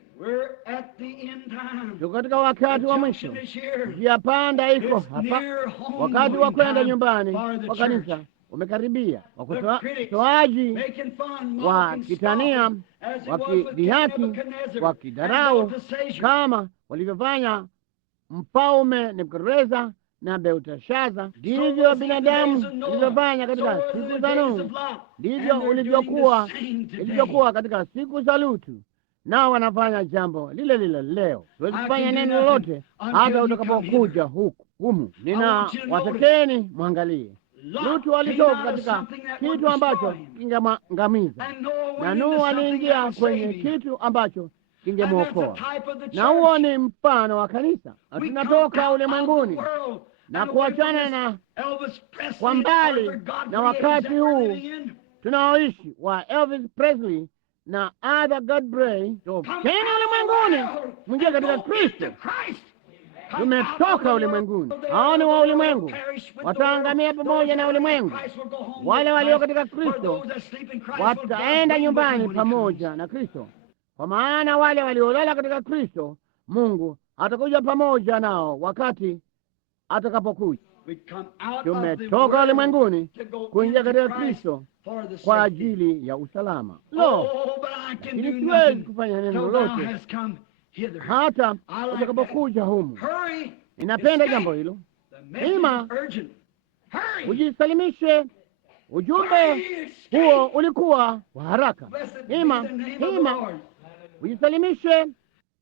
tuko katika wakati wa mwisho. Njia panda iko hapa. Wakati wa kwenda nyumbani kwa kanisa umekaribia. Wakosoaji wakitania, wakidhihaki, wakidharau kama walivyofanya Mfalme Nebukadreza na Belteshaza, ndivyo binadamu walivyofanya katika siku za Nuhu, ndivyo ilivyokuwa katika siku za Lutu, nao wanafanya jambo lile lile leo. Siwezi kufanya neno lolote hata utakapokuja humu. Watakeni mwangalie. Lutu alitoka katika kitu ambacho kingemwangamiza, na Nuhu aliingia kwenye kitu ambacho kingemwokoa, na huo ni mfano wa kanisa. Tunatoka ulimwenguni na kuachana na kwa mbali na wakati huu tunaoishi wa Elvis Presley na Arthur Godfrey. Tokeni ulimwenguni mwingie katika Kristo. Tumetoka ulimwenguni. Hao ni wa ulimwengu, wataangamia pamoja na ulimwengu. Wale walio katika Kristo wataenda nyumbani pamoja na Kristo, kwa maana wale waliolala katika Kristo Mungu atakuja pamoja nao wakati atakapokuja. Tumetoka ulimwenguni kuingia katika Kristo kwa ajili ya usalama. Lakini siwezi kufanya neno lolote hata utakapokuja humu. Ninapenda jambo hilo. Ima ujisalimishe. Ujumbe huo ulikuwa wa haraka. Ima ujisalimishe.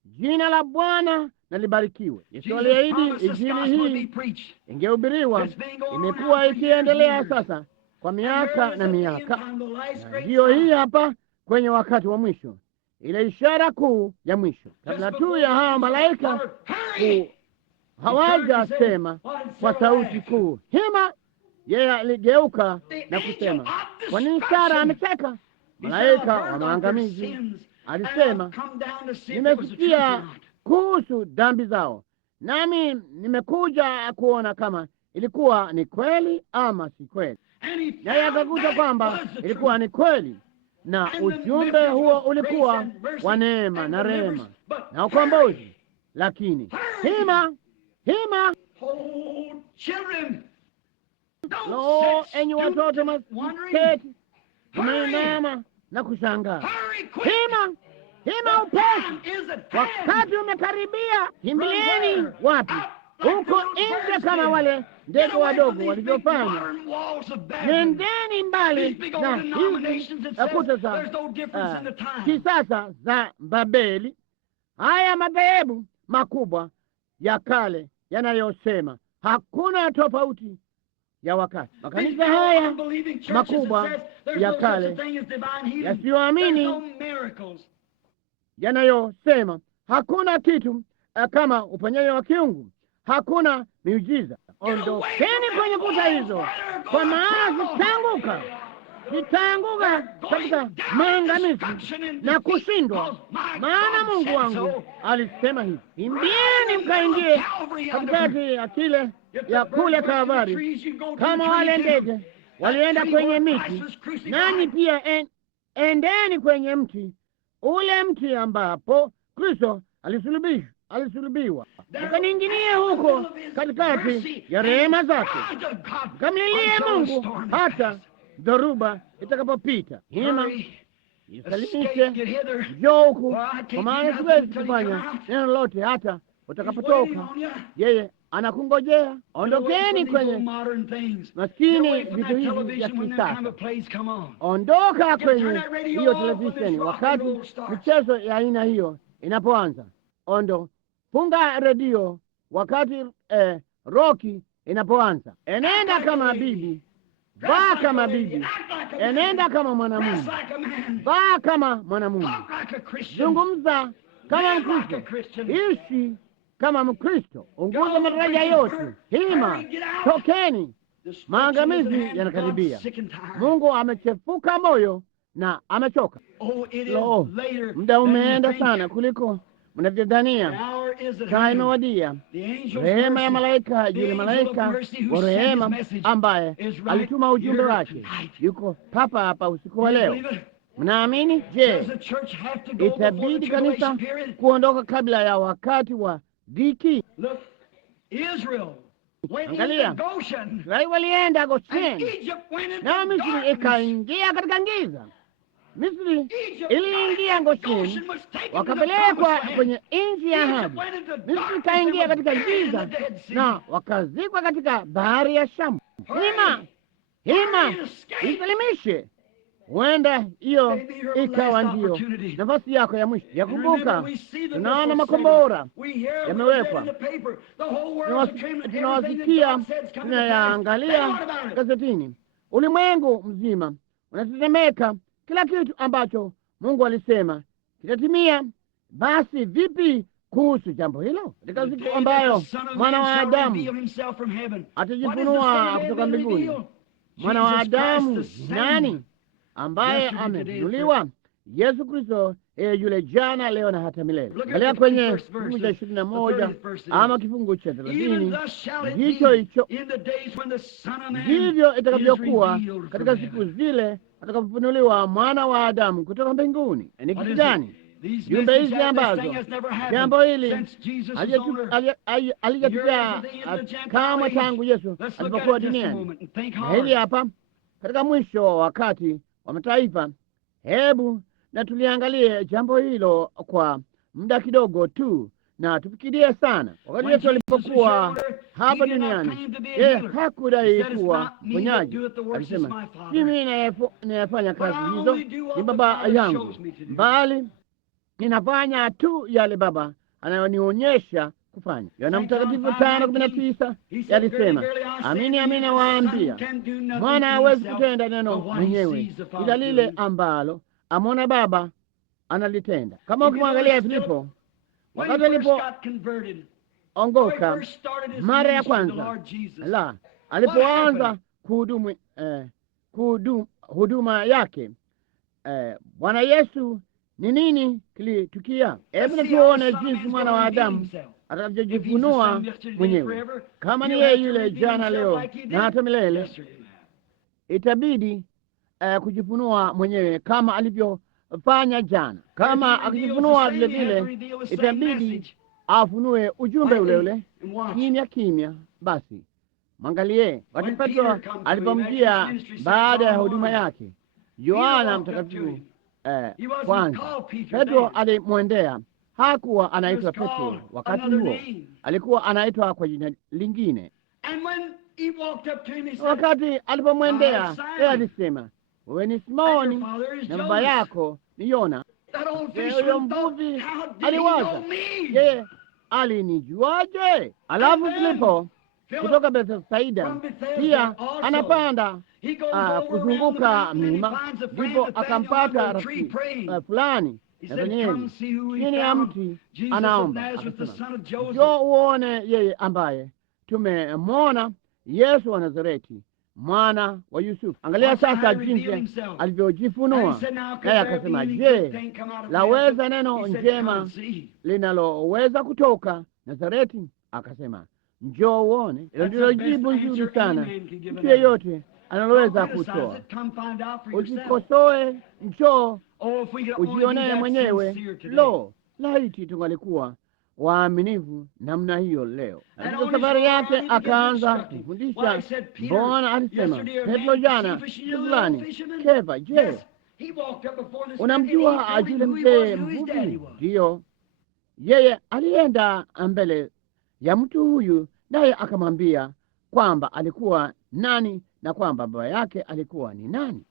Jina la Bwana na libarikiwe. Yesu aliahidi injili hii ingehubiriwa. Imekuwa ikiendelea sasa kwa miaka na miaka, na ndiyo hii hapa kwenye wakati wa mwisho, ile ishara kuu ya mwisho. Kabla tu ya hao malaika hawajasema kwa sauti kuu hima, yeye aligeuka na kusema, kwa nini Sara amecheka? Malaika wa maangamizi alisema, nimesikia kuhusu dhambi zao, nami nimekuja kuona kama ilikuwa ni kweli ama si kweli. Naye akakuta kwamba ilikuwa ni kweli, na ujumbe huo ulikuwa wa neema na rehema na ukombozi. Lakini hima, enyi watoto masketi, umeinama na kushangaa. Hima upesi, wakati umekaribia. Kimbieni wapi? Huko nje, kama wale ndege wadogo walivyofanya. Nendeni mbali na hizi kuta za kisasa za Babeli, haya madhehebu makubwa ya kale yanayosema hakuna tofauti ya wakati. Makanisa haya makubwa ya kale yasiyoamini yanayosema hakuna kitu kama uponyaji wa kiungu, hakuna miujiza. Ondokeni kwenye kuta hizo, kwa maana zitaanguka katika maangamizi na kushindwa. Maana Mungu wangu alisema hivi, imbieni mkaingie katikati ya kile ya kule Kalvari, kama wale ndege walienda kwenye miti, nanyi pia endeni kwenye mti ule, mti ambapo Kristo alisulubiwa. Mkaniingilie huko katikati ya rehema zake, mkamlilie Mungu hata dhoruba itakapopita. Hima jisalimishe, njoo huku, kwa maana siwezi kufanya neno lolote hata utakapotoka. Yeye anakungojea. Ondokeni kwenye maskini vitu hivi vya kisasa. Ondoka kwenye hiyo televisheni wakati michezo ya aina hiyo inapoanza. Funga redio wakati roki inapoanza. Enenda kama bibi, vaa kama bibi. Enenda kama mwanamume, vaa kama mwanamume. Zungumza kama Mkristo, ishi kama Mkristo. Unguza madaraja yote. Hima, tokeni, maangamizi yanakaribia. Mungu amechefuka moyo na amechoka. Muda umeenda sana kuliko unavyodhania. Saa imewadia, rehema ya malaika, yule malaika wa rehema ambaye alituma ujumbe wake yuko papa hapa usiku wa leo. Mnaamini? Je, itabidi kanisa kuondoka kabla ya wakati wa dhiki? Angalia, Israeli walienda Gosheni na Misri ikaingia katika giza. Misri iliingia Gosheni, wakapelekwa kwenye nchi ya ahadi. Misri ikaingia katika giza na wakazikwa katika bahari ya Shamu. Hima isalimishe. Huenda hiyo ikawa ndiyo nafasi yako ya mwisho ya kumbuka. Tunaona makombora yamewekwa, tunawasikia, tunayaangalia gazetini. Ulimwengu mzima unatetemeka. Kila kitu ambacho Mungu alisema kitatimia. Basi vipi kuhusu jambo hilo? Katika siku ambayo mwana wa Adamu atajifunua kutoka mbinguni, mwana wa Adamu nani ambaye amenunuliwa? Yesu Kristo, yule jana, leo na hata milele. Angalia kwenye kifungu cha 21 ama kifungu cha 30. Hicho ndivyo itakavyokuwa katika siku zile atakapofunuliwa mwana wa Adamu kutoka mbinguni. Ni kitu gani? Jumbe hizi ambazo jambo hili alijatukia kama tangu Yesu alipokuwa duniani. Na hili hapa katika mwisho wa wakati wa mataifa. Hebu na tuliangalie jambo hilo kwa muda kidogo tu, na tufikirie sana. Wakati Yesu alipokuwa hapa duniani, yeye hakudai kuwa mponyaji. Alisema, mimi ninayefanya kazi hizo ni Baba yangu, bali ninafanya tu yale Baba anayonionyesha kufanya. Yohana Mtakatifu 5:19 alisema, amini amini nawaambia, mwana hawezi kutenda neno mwenyewe, ila lile ambalo amona Baba analitenda. Kama ukimwangalia Filipo wakati alipoongoka mara ya kwanza, alipoanza huduma yake, Bwana Yesu, ni nini kilitukia? Hebu tuone jinsi mwana wa Adamu atakavyojifunua mwenyewe. Kama ni yeye yule jana, leo na hata milele, itabidi kujifunua mwenyewe kama alivyofanya jana. Kama akijifunua vile vile, itabidi afunue ujumbe ule ule kimya kimya. Basi mwangalie wakati Petro alipomjia baada ya huduma yake. Yohana Mtakatifu kwanza, Petro alimwendea. Hakuwa anaitwa Petro wakati huo, alikuwa anaitwa kwa jina lingine. Wakati alipomwendea yeye alisema, wewe ni Simoni na baba yako ni Yona. Huyo mvuvi aliwaza, yeye alinijuaje? Alafu Filipo kutoka Bethsaida pia anapanda kuzunguka mlima, ndipo akampata rafiki fulani Nathanieli chini ya mti anaomba, akasema, njoo uone yeye ambaye tumemwona, Yesu wa Nazareti, mwana wa Yusufu. Angalia sasa jinsi alivyojifunua. Naye akasema, je, laweza neno njema linaloweza kutoka Nazareti? Akasema, njoo uone. Hilo ndilo jibu nzuri sana mtu yeyote analoweza kutoa. Usikosoe, njoo ujionee mwenyewe. Lo, laiti tungalikuwa waaminifu namna hiyo leo. Katika safari yake akaanza kufundisha. Mbona alisema Petro jana fulani Kefa, je, unamjua yule mzee mvuvi? Ndiyo, yeye alienda mbele ya mtu huyu, naye akamwambia kwamba alikuwa nani na kwamba baba yake alikuwa ni nani.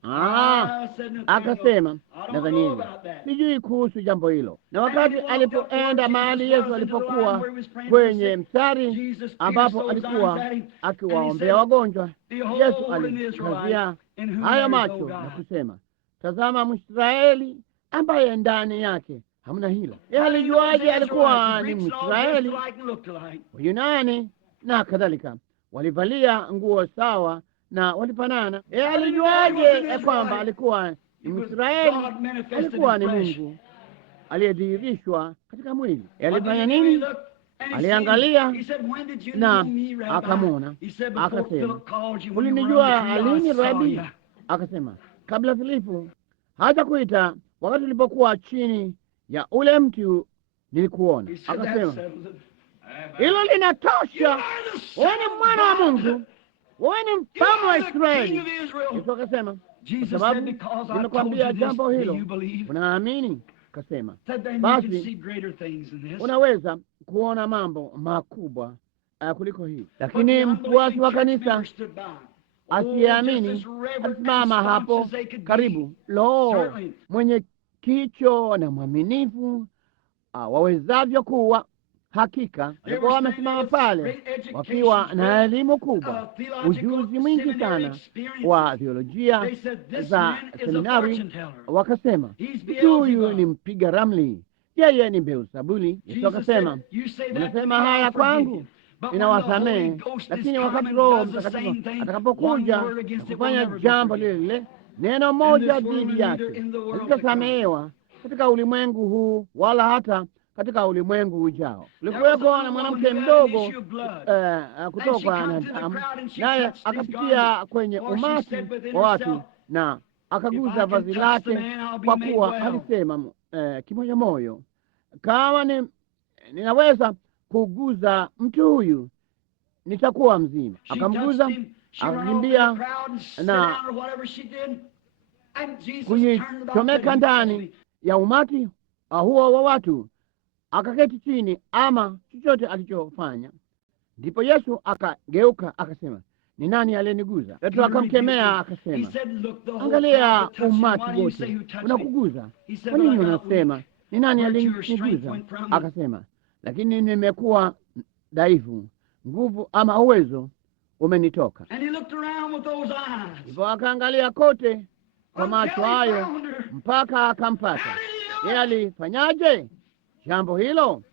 Akasema Nathanieli, sijui kuhusu jambo hilo. Na wakati alipoenda mahali Yesu alipokuwa kwenye mstari ambapo alikuwa akiwaombea wagonjwa, Yesu alikazia hayo macho na kusema, tazama Mwisraeli ambaye ndani yake hamna hila. Yeye alijuaje alikuwa ni Mwisraeli? Wayunani na kadhalika walivalia nguo sawa na walifanana. Yeye alijuaje kwamba alikuwa ni Mwisraeli? Alikuwa ni Mungu aliyedhihirishwa katika mwili. Alifanya nini? Aliangalia na akamwona, akasema, ulinijua lini Rabi? Akasema, kabla Filipo hata kuita, wakati ulipokuwa chini ya ule mti nilikuona. Akasema, hilo linatosha, wewe ni mwana wa Mungu, wewe ni mfalme wa Israeli. Yesu akasema, kwa sababu nimekwambia jambo hilo, unaamini? Akasema, basi unaweza kuona mambo makubwa kuliko hii. Lakini mfuasi wa kanisa asiyeamini alisimama hapo karibu, mwenye kicho na mwaminifu wawezavyo kuwa. Hakika walikuwa wamesimama pale wakiwa na elimu kubwa, ujuzi mwingi sana wa theolojia za seminari. Wakasema, huyu ni mpiga ramli, yeye ni Beelzebuli. Yesu akasema, unasema haya kwangu, ninawasamehe, lakini wakati Roho Mtakatifu atakapokuja na kufanya jambo lile lile, neno moja dhidi yake halitasamehewa katika ulimwengu huu wala hata katika ulimwengu ujao. Ulikuweko na mwanamke mdogo kutoka naye akapitia kwenye umati wa watu na akaguza vazi lake, kwa kuwa alisema kimoja moyo, kama ninaweza kuguza mtu huyu nitakuwa mzima. Akamguza, akakimbia na kujichomeka ndani ya umati huo wa watu, akaketi chini, ama chochote alichofanya. Ndipo Yesu akageuka akasema, ni nani aliyeniguza? Petro akamkemea akasema, angalia umati wote unakuguza, kwa nini unasema ni nani aliyeniguza? Akasema, lakini nimekuwa dhaifu, nguvu ama uwezo umenitoka. Ndipo akaangalia kote kwa macho hayo mpaka akampata. Yeye alifanyaje jambo hilo?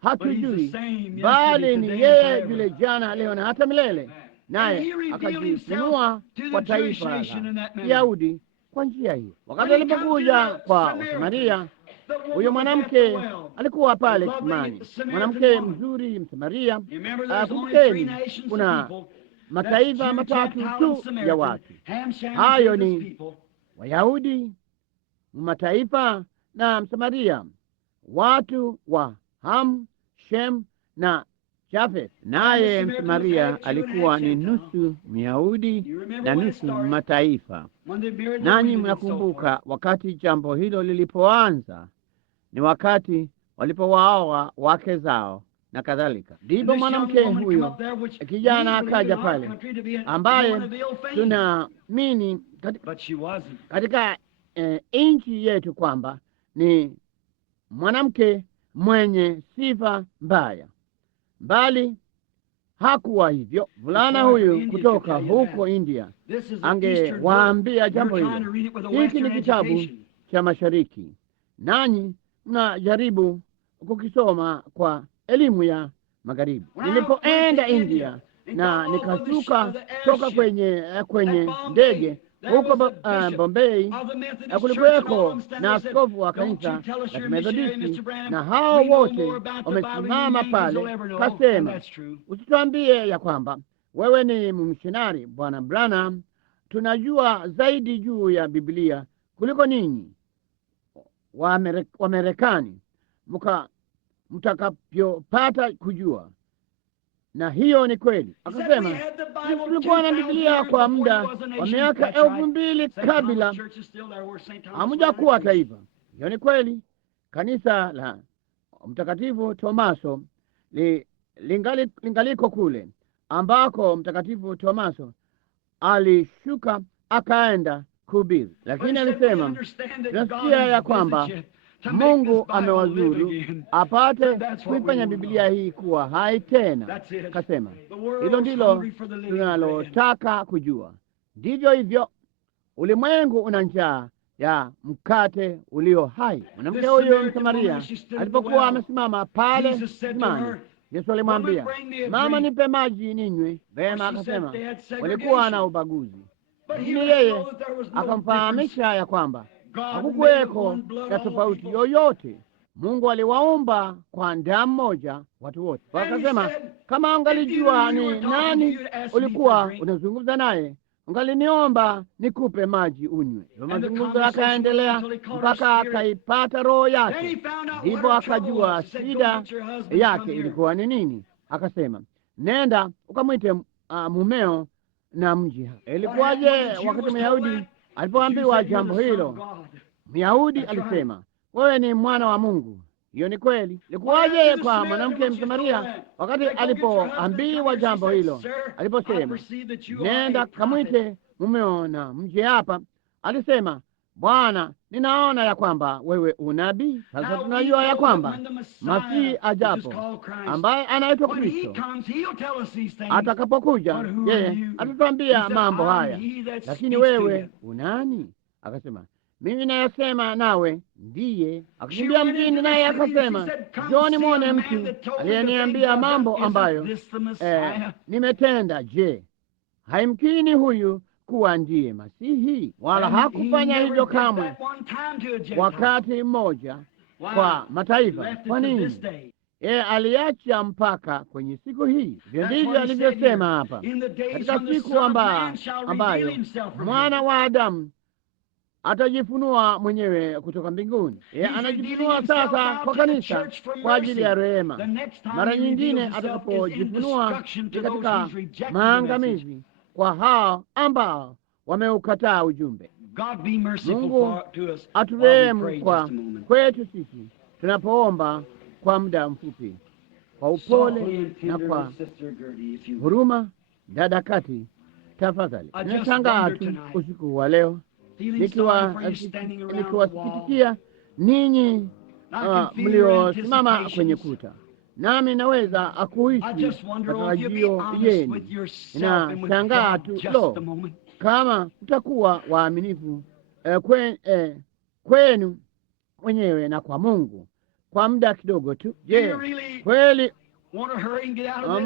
Hatujui, bali ni yeye yule jana, leo na hata milele. Naye akajifunua kwa taifa la Yahudi kwa njia hiyo. Wakati alipokuja kwa Samaria, huyo mwanamke alikuwa pale kisimani, mwanamke mzuri Msamaria. Kumbukeni, kuna mataifa matatu tu ya watu, hayo ni Wayahudi, mataifa na Msamaria, watu wa Ham, Shem na Jafet. Naye Msamaria alikuwa ni nusu Myahudi na nusu mataifa. Nanyi mnakumbuka wakati jambo hilo lilipoanza, ni wakati walipowaoa wake zao na kadhalika. Ndipo mwanamke huyo kijana akaja pale, ambaye tunaamini katika nchi yetu kwamba ni mwanamke mwenye sifa mbaya, bali hakuwa hivyo. Vulana huyu kutoka huko India angewaambia jambo hilo. Hiki ni kitabu cha Mashariki, nanyi mnajaribu kukisoma kwa elimu ya Magharibi. Nilipoenda India na nikashuka toka kwenye ndege huko Bombay, kulikuweko na askofu wa kanisa la Kimethodisti, na hao wote wamesimama pale. Kasema, usituambie ya kwamba wewe ni mmissionari, Bwana Branham. Tunajua zaidi juu ya Biblia kuliko ninyi wa Marekani mtakavyopata kujua. Na hiyo ni kweli. Akasema, tulikuwa na Biblia kwa muda wa miaka 2000 kabla hamujakuwa taifa. Hiyo ni kweli. Kanisa la Mtakatifu Tomaso lingaliko kule ambako Mtakatifu Tomaso alishuka akaenda kuhubiri. Lakini alisema, tunasikia ya kwamba Mungu amewazuru apate kuifanya Biblia hii kuwa hai tena. Kasema, hilo ndilo tunalotaka kujua. Ndivyo hivyo, ulimwengu una njaa ya mkate ulio hai. Mwanamke huyo Msamaria alipokuwa amesimama pale kisimani, Yesu alimwambia, mama, nipe maji ninywe. Vema, akasema walikuwa na ubaguzi, lakini yeye akamfahamisha ya kwamba hakukuweko na tofauti yoyote. Mungu aliwaumba kwa damu moja watu wote. Wakasema, kama angalijua ni nani ulikuwa unazungumza naye, ungaliniomba nikupe maji unywe. Mazungumzo yakaendelea mpaka akaipata roho yake, ndipo akajua shida yake ilikuwa ni nini. Akasema, nenda ukamwite mumeo na mji. Ilikuwaje wakati Myahudi alipoambiwa jambo hilo? Myahudi alisema, wewe ni mwana wa Mungu. Hiyo ni kweli. Ilikuwaje kwa mwanamke Msamaria wakati alipoambiwa jambo hilo? Aliposema, nenda kamwite mumeo na mje hapa, alisema, Bwana, ninaona ya kwamba wewe unabii. Sasa tunajua ya kwamba Masihi ajapo, ambaye anaitwa Kristo, atakapokuja, yeye atatuambia mambo haya. Lakini wewe unani? Akasema, mimi nayasema nawe ndiye. Akakimbia mjini, naye akasema, Njoni mwone mtu aliyeniambia mambo ambayo nimetenda. Je, haimkini huyu kuwa ndiye Masihi? Wala hakufanya hivyo kamwe wakati mmoja kwa mataifa. Kwa nini? Yeye aliacha mpaka kwenye siku hii. Hivyo ndivyo alivyosema hapa, katika siku ambayo mwana wa Adamu atajifunua mwenyewe kutoka mbinguni. Yeye anajifunua sasa kwa kanisa kwa ajili ya rehema. Mara nyingine atakapojifunua katika maangamizi kwa hao ambao wameukataa ujumbe. Mungu aturehemu kwa kwetu sisi tunapoomba kwa muda mfupi, kwa upole na kwa huruma. Dada Kati, tafadhali. Ninashangaa tu usiku wa leo nikiwasikitikia ninyi mliosimama kwenye kuta, nami naweza akuishi matarajio yenu. Ninashangaa tu kama mtakuwa waaminifu kwenu wenyewe na kwa Mungu kwa muda kidogo tu. Je, kweli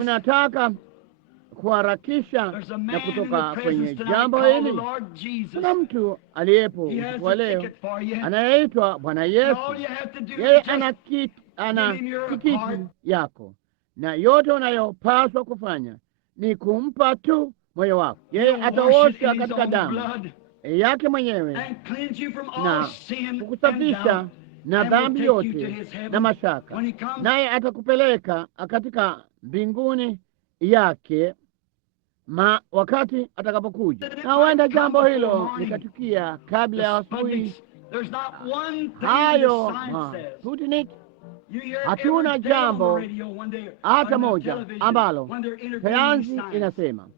mnataka kuharakisha na kutoka kwenye jambo hili? Kuna mtu aliyepo kwa leo anayeitwa Bwana Yesu. Yeye ana tikiti yako, na yote unayopaswa kufanya ni kumpa tu moyo wako. Yeye ataosha katika damu yake mwenyewe na kukusafisha na dhambi yote na mashaka, naye atakupeleka katika mbinguni yake wakati atakapokuja. Na huenda jambo hilo likatukia kabla ya asubuhi. Hayo Sputnik, hatuna jambo hata moja ambalo sayansi inasema.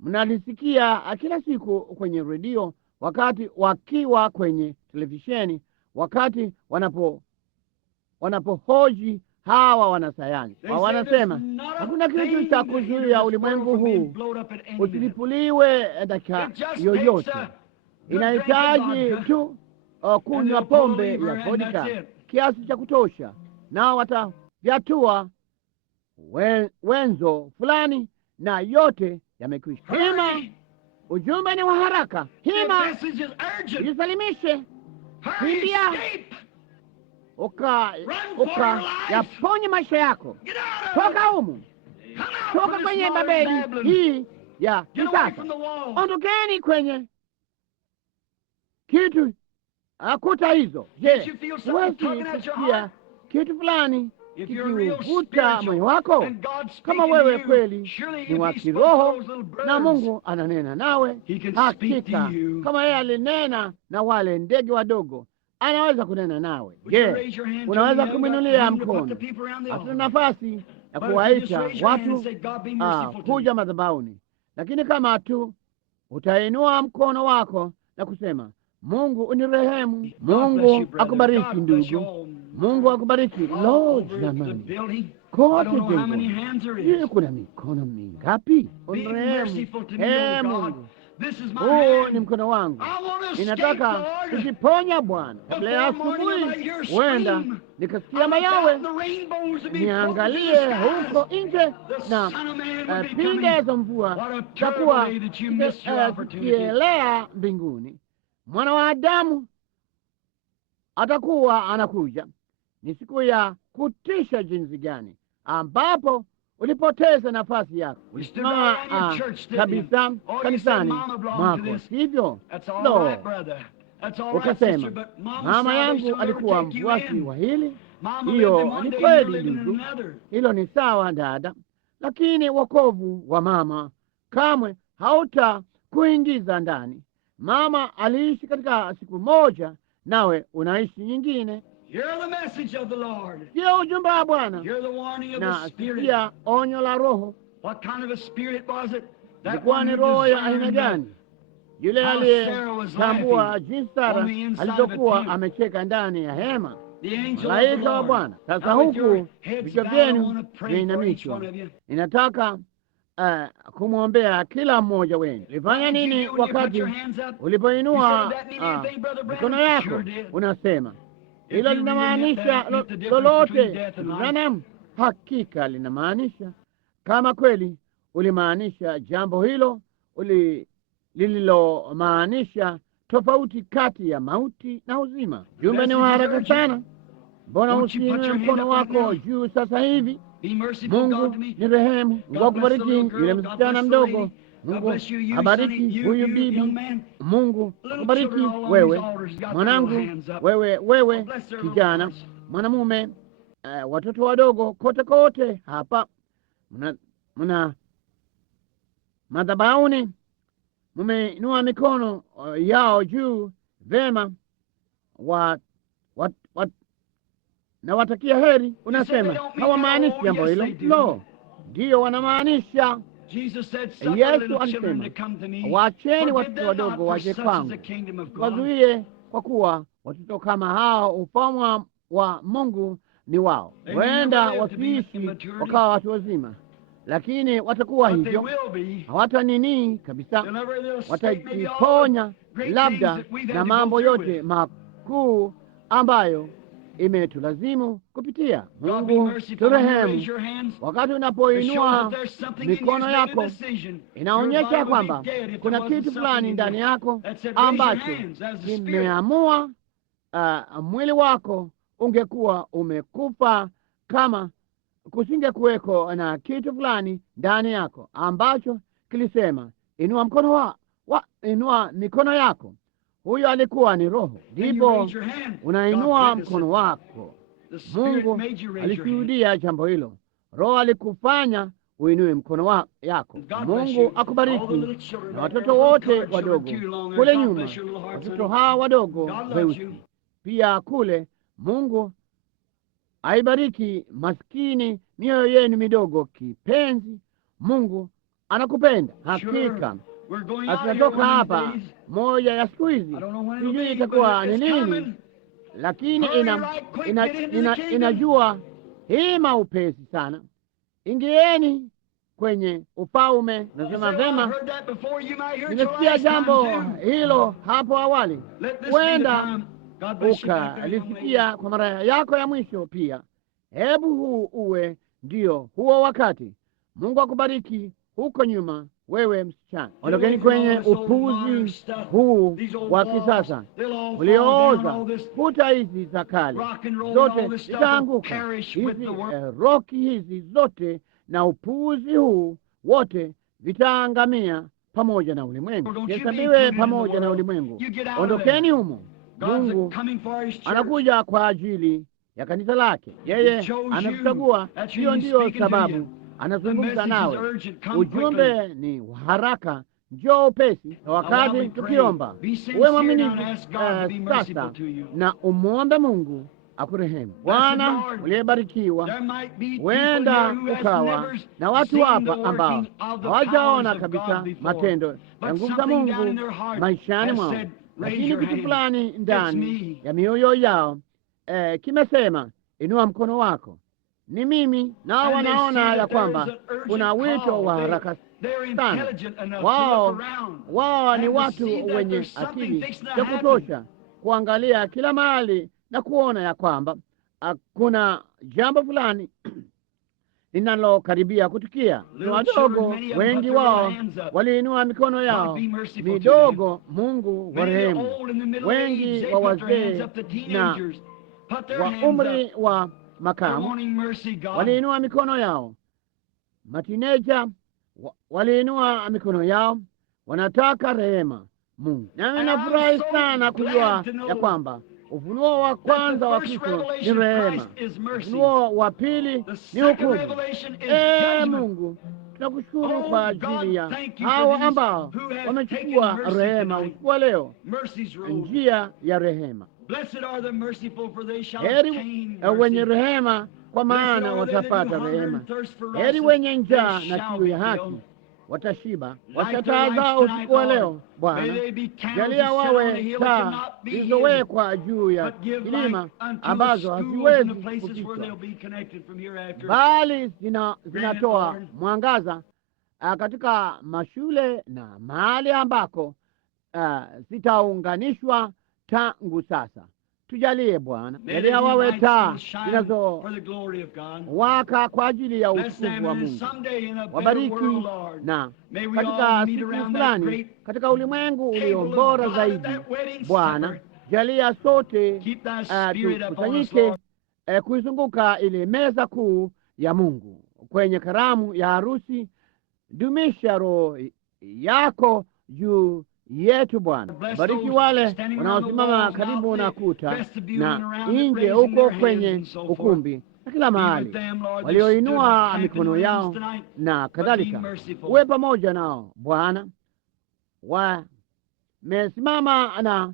Mnalisikia kila siku kwenye redio, wakati wakiwa kwenye televisheni, wakati wanapohoji hawa wanasayansi. Wanasema hakuna kitu cha kuzuia ulimwengu huu usilipuliwe dakika yoyote. Inahitaji tu kunywa pombe ya vodka kiasi cha kutosha, nao watafyatua wenzo fulani na yote yamekwisha. Hima, ujumbe ni wa haraka. Hima, jisalimishe, kimbia, yaponye maisha yako. Toka humu, toka kwenye Babeli hii ya kisasa. Ondokeni kwenye kitu kuta hizo. Je, huwezi kusikia kitu fulani kikiuvuta moyo wako? Kama wewe kweli ni wa kiroho na Mungu ananena nawe, hakika kama yeye alinena na wale ndege wadogo, anaweza kunena nawe. Je, unaweza kumwinulia mkono? Hatuna nafasi ya kuwaita watu kuja madhabahuni, lakini kama tu utainua mkono wako na kusema, Mungu unirehemu. Mungu akubariki ndugu. Mungu akubariki. Lo, jamani, kote jengo kuna mikono mingapi? Unirehemu. Mungu, huu ni mkono wangu, ninataka kujiponya Bwana. Kabla ya asubuhi huenda nikasikia mayowe, niangalie huko nje na pinde za mvua takuwa zikielea mbinguni. Mwana wa Adamu atakuwa anakuja. Ni siku ya kutisha jinsi gani, ambapo ulipoteza nafasi yako. Ulisimama kabisa kanisani mwako, sivyo? Lo, ukasema mama yangu alikuwa mfuasi wa hili. Hiyo ni kweli ndugu, hilo ni sawa dada, lakini wokovu wa mama kamwe hauta kuingiza ndani. Mama aliishi katika siku moja, nawe unaishi nyingine. Sikia ujumbe wa Bwana na sikia onyo la Roho. Ilikuwa ni roho ya aina gani? Yule aliyetambua jinsi Sara alivyokuwa amecheka ndani ya hema. Malaika wa Bwana. Sasa huku vichwa vyenu vinainamishwa, ninataka kumwombea kila mmoja wenu. Ulifanya nini wakati ulipoinua mikono yako? Unasema hilo linamaanisha lolote? Naam, hakika linamaanisha. Kama kweli ulimaanisha jambo hilo lililomaanisha tofauti kati ya mauti na uzima. Jumbe ni wa haraka sana. Mbona usiinue mkono wako juu sasa hivi? Mungu ni rehemu. Mungu akubariki yule msichana mdogo. Mungu abariki huyu bibi. Mungu akubariki wewe mwanangu, wewe kijana, mwanamume, watoto wadogo kote kote hapa mna madhabahuni, mumeinua mikono yao juu. Vema, na watakia heri. Unasema hawamaanishi jambo hilo. Lo, ndiyo wanamaanisha. Yesu alisema, waacheni watoto wadogo waje kwangu, wazuie, kwa kuwa watoto kama hao ufalme wa Mungu ni wao. Huenda wasiishi wakawa watu wazima, lakini watakuwa hivyo, hawata nini kabisa, watajiponya labda na mambo yote makuu ambayo imetulazimu kupitia. Mungu turehemu. Wakati unapoinua mikono yako, inaonyesha kwamba kuna kitu fulani ndani yako ambacho kimeamua mwili wako ungekuwa umekufa kama kusinge kuweko na kitu fulani ndani yako ambacho kilisema inua mkono inua mikono yako. Huyo alikuwa ni Roho. Ndipo unainua mkono wako. Mungu alishuhudia jambo hilo. Roho alikufanya uinue mkono yako. Mungu akubariki. Na watoto wote wadogo kule nyuma, watoto hawa wadogo weusi pia kule, Mungu aibariki maskini mioyo yenu midogo kipenzi. Mungu anakupenda hakika. Tunatoka hapa moja ya siku hizi, sijui itakuwa ni nini, lakini inajua hima upesi sana. Ingieni kwenye ufalme. Nasema vema, nimesikia jambo hilo hapo awali, huenda ukalisikia kwa mara yako ya mwisho pia. Hebu huu uwe ndio huo wakati. Mungu akubariki huko nyuma, wewe msichana. Ondokeni kwenye upuzi huu wa kisasa uliooza. Kuta hizi za kale zote zitaanguka, hizi roki hizi zote na upuzi huu wote vitaangamia pamoja na ulimwengu, hesabiwe pamoja na ulimwengu. Ondokeni humo. Mungu anakuja kwa ajili ya kanisa lake. Yeye anatuchagua. Hiyo ndiyo sababu anazungumza nawe. Ujumbe ni wa haraka, njoo upesi. Na wakati tukiomba, uwe mwaminifu sasa na umwombe Mungu akurehemu. Bwana uliyebarikiwa, huenda ukawa na watu hapa ambao hawajaona kabisa matendo ya nguvu za Mungu maishani mwao, lakini kitu fulani ndani ya mioyo yao kimesema inua mkono wako. Ni mimi. Nao wanaona ya kwamba kuna wito wa haraka sana. Wao ni watu wenye akili ya kutosha kuangalia kila mahali na kuona ya kwamba kuna jambo fulani linalokaribia kutukia. Ni wadogo, wengi wao waliinua mikono yao midogo. Mungu wa rehemu. Wengi wa wazee na wa umri wa makamu waliinua mikono yao. Matineja waliinua mikono yao, wanataka rehema Mungu. Nami nafurahi sana kujua ya kwamba ufunuo wa kwanza wa Kristo ni rehema, ufunuo wa pili ni hukumu. Mungu, tunakushukuru kwa ajili ya hawa ambao wamechukua rehema usiku wa leo, njia ya rehema. Heri wenye rehema, kwa maana watapata rehema. Heri wenye njaa na kiu ya haki, watashiba. Wacha taa zao usiku wa leo, Bwana, jalia wawe taa zilizowekwa juu ya kilima ambazo haziwezi kufichwa, bali zinatoa mwangaza katika mashule na mahali ambako zitaunganishwa tangu sasa. Tujalie Bwana, jalia wawe taa zinazowaka kwa ajili ya utukufu wa Mungu. Wabariki, na katika siku fulani katika ulimwengu ulio bora zaidi, Bwana, jalia sote tukusanyike kuizunguka ile meza kuu ya Mungu kwenye karamu ya harusi. Dumisha roho yako juu yetu Bwana. Bariki wale wanaosimama karibu na kuta na nje huko kwenye ukumbi na kila mahali, walioinua mikono yao na kadhalika. Uwe pamoja nao Bwana. Wamesimama na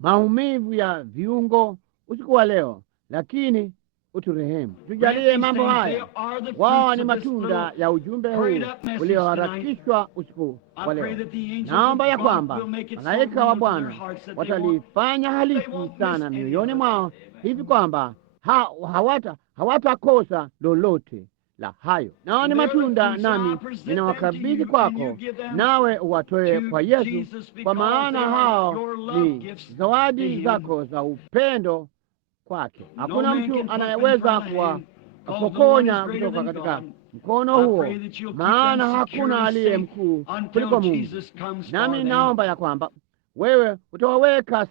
maumivu ya viungo usiku wa leo, lakini uturehemu. Tujalie mambo haya. Wao ni matunda ya ujumbe huu ulioharakishwa usiku wa leo. Naomba ya kwamba malaika wa Bwana watalifanya halisi sana mioyoni mwao, hivi kwamba hawatakosa lolote la hayo. Nao ni matunda, nami ninawakabidhi kwako, nawe uwatoe kwa Yesu, kwa maana hao ni zawadi zako za upendo kwake. Hakuna mtu anayeweza kuwapokonya kutoka katika mkono huo, maana hakuna aliye mkuu kuliko Mungu. Nami naomba ya kwamba wewe utawaweka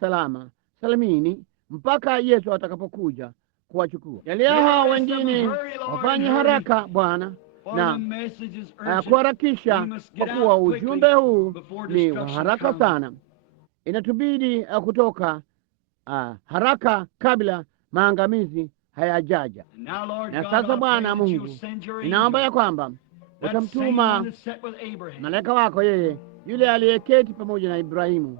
salamini mpaka Yesu atakapokuja kuwachukua. Jalia hao wengine wafanye haraka Bwana na kuharakisha, kwa kuwa ujumbe huu ni wa haraka sana. Inatubidi kutoka haraka kabla maangamizi hayajaja. Na sasa Bwana Mungu, ninaomba ya kwamba utamtuma malaika wako, yeye yule aliyeketi pamoja na Ibrahimu.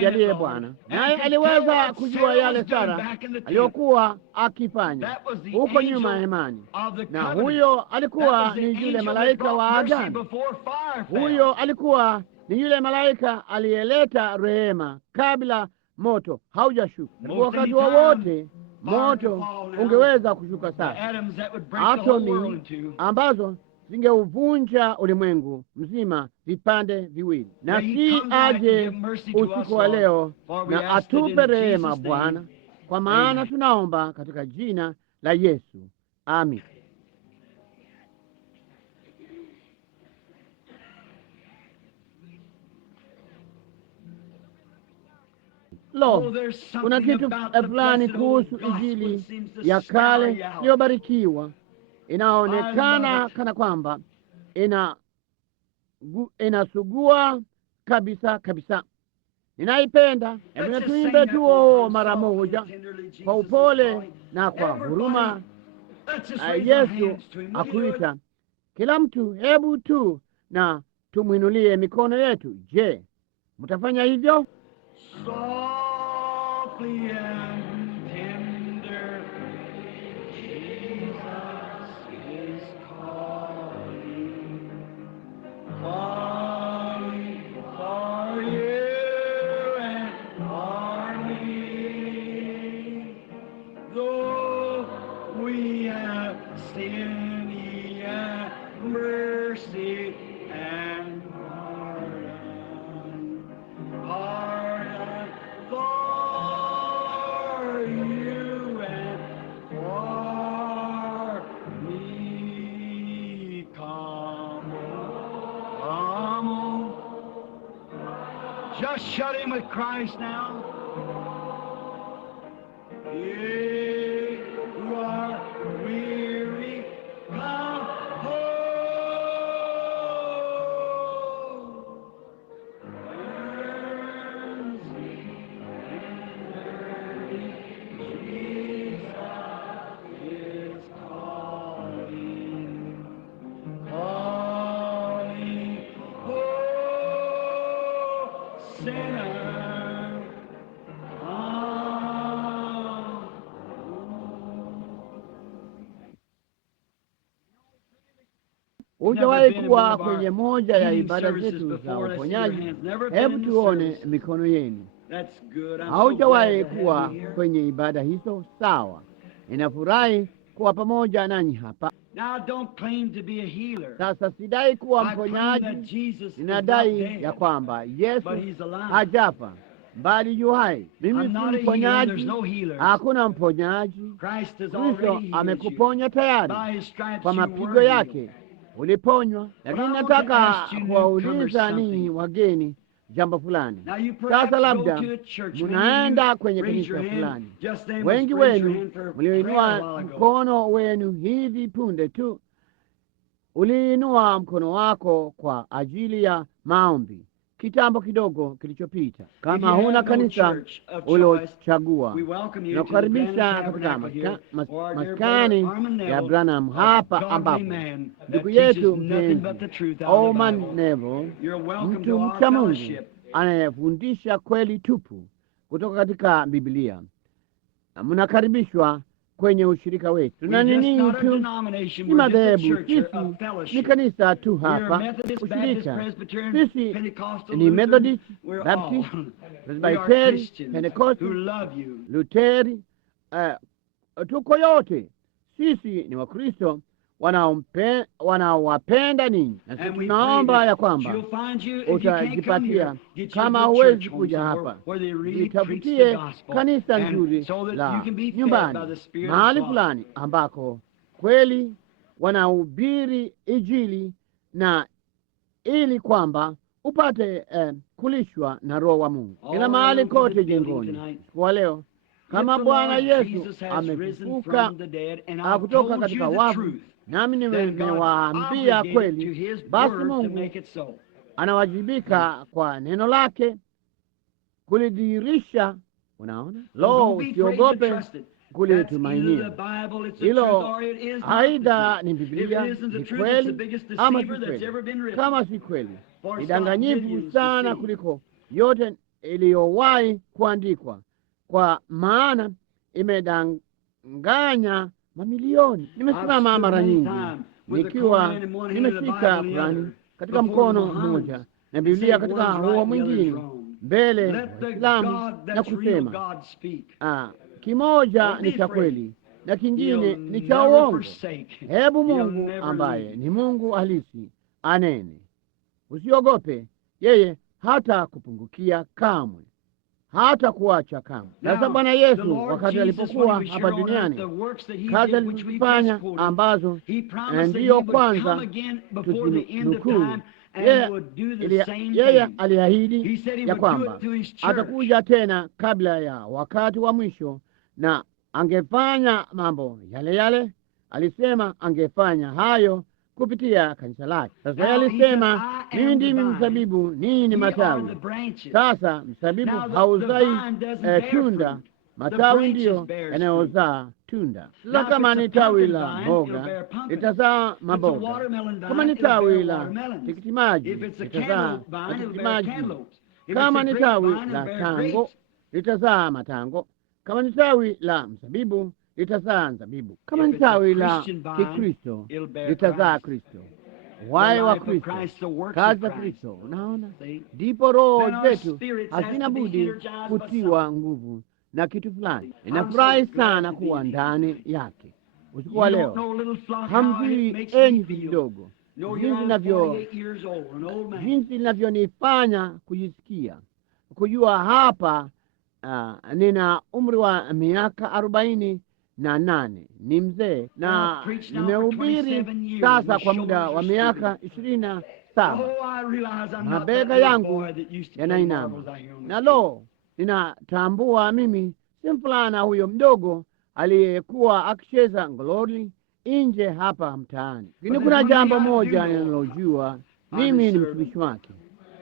Jalie Bwana, naye aliweza kujua yale Sara aliyokuwa akifanya huko nyuma ya imani, na huyo alikuwa ni yule malaika wa agano. Huyo alikuwa ni yule malaika aliyeleta rehema kabla moto haujashuka. Wakati wowote moto ungeweza kushuka sasa, atomi ambazo zingeuvunja ulimwengu mzima vipande viwili. Na si aje usiku wa leo na atupe rehema Bwana, kwa maana tunaomba katika jina la Yesu, amin. Kuna kitu fulani kuhusu Injili ya kale iliyobarikiwa, inaonekana kana kwamba inasugua kabisa. Ninaipenda. Hebu tuimbe tu mara moja kwa upole na kwa huruma. Yesu akuita kila mtu, hebu tu na tumwinulie mikono yetu. Je, mtafanya hivyo? Softly and tender, Jesus is calling, calling for you and for me. Though we have sinned, He hath mercy and pardon. Pardon, Lord. Just shut in with Christ now. Ye who are weary, come home. Jesus is calling, calling, oh, sinner. Hujawahi kuwa kwenye moja ya ibada zetu za uponyaji? Hebu tuone mikono yenu. Haujawahi kuwa kwenye ibada hizo? Sawa, ninafurahi kuwa pamoja nanyi hapa. Sasa sidai kuwa mponyaji, ninadai ya kwamba Yesu hajafa bali yu hai. Mimi si mponyaji, hakuna mponyaji. Kristo amekuponya tayari, kwa mapigo yake uliponywa. Lakini nataka kuwauliza ninyi wageni jambo fulani. Sasa labda munaenda kwenye kanisa fulani. Wengi wenu mlioinua mkono wenu hivi punde tu, uliinua mkono wako kwa ajili ya maombi kitambo kidogo kilichopita. Kama huna kanisa ulochagua, nakukaribisha katika maskani ya Branham hapa, ambapo ndugu yetu mpenzi Oman Neville, mtu mcha Mungu anayefundisha kweli tupu kutoka katika Biblia, mnakaribishwa kwenye ushirika wetu. Na nini tu, ni madhehebu, sisi ni kanisa tu hapa. Ushirika, sisi ni Methodist, Baptist, Presbyteri, Pentecost, Luteri, tuko yote. Sisi ni Wakristo wanaowapenda ninyi, na sisi tunaomba ya kwamba utajipatia, kama huwezi kuja hapa, jitafutie kanisa nzuri la nyumbani, mahali fulani ambako kweli wanahubiri Injili, na ili kwamba upate kulishwa na Roho wa Mungu. Kila mahali kote jengoni kwa leo, kama Bwana Yesu amefufuka kutoka katika wafu, nami nimewaambia kweli, basi Mungu anawajibika kwa neno lake kulidhihirisha. Unaona, lo, usiogope kulitumainia hilo. Aidha ni Biblia, ni kweli ama si kweli. Kama si kweli, ni danganyifu sana kuliko yote iliyowahi kuandikwa, kwa maana imedanganya mamilioni. Nimesimama mara nyingi nikiwa nimeshika Qur'ani katika mkono mmoja na Biblia katika huo mwingine mbele ya Waislamu na kusema, kimoja ni cha kweli na kingine ni cha uongo. Hebu Mungu ambaye ni Mungu halisi anene. Usiogope, yeye hata kupungukia kamwe, hata kuacha kamwe. Sasa Bwana Yesu wakati alipokuwa hapa duniani, kazi alizofanya ambazo ndiyo kwanza tuzinukuu, yeye aliahidi ya kwamba atakuja tena kabla ya wakati wa mwisho, na angefanya mambo yale yale. Alisema angefanya hayo kupitia kanisa lake. Sasa yeye alisema, mimi ndimi mzabibu, ninyi ni matawi. Sasa mzabibu hauzai tunda, matawi ndiyo yanayozaa tunda. Sasa kama ni tawi la mboga litazaa maboga, kama ni tawi la tikiti maji litazaa matikiti maji, kama ni tawi la tango litazaa matango, kama ni tawi la mzabibu litazaa mzabibu, kama ni tawi la Kikristo litazaa Kristo. Wai wa Kristo, kazi za Kristo. Unaona, ndipo roho zetu hazina budi kutiwa nguvu na kitu fulani. Ninafurahi sana kuwa ndani yake usiku wa leo. Hamjui enyi vidogo jinsi linavyonifanya kujisikia kujua hapa. Nina umri wa miaka 48, ni mzee, na nimehubiri sasa kwa muda wa miaka 27 7. Mabega yangu yanainama, na lo, ninatambua mimi si mfulana huyo mdogo aliyekuwa akicheza ngololi nje hapa mtaani. Lakini kuna jambo moja ninalojua, mimi ni mtumishi wake.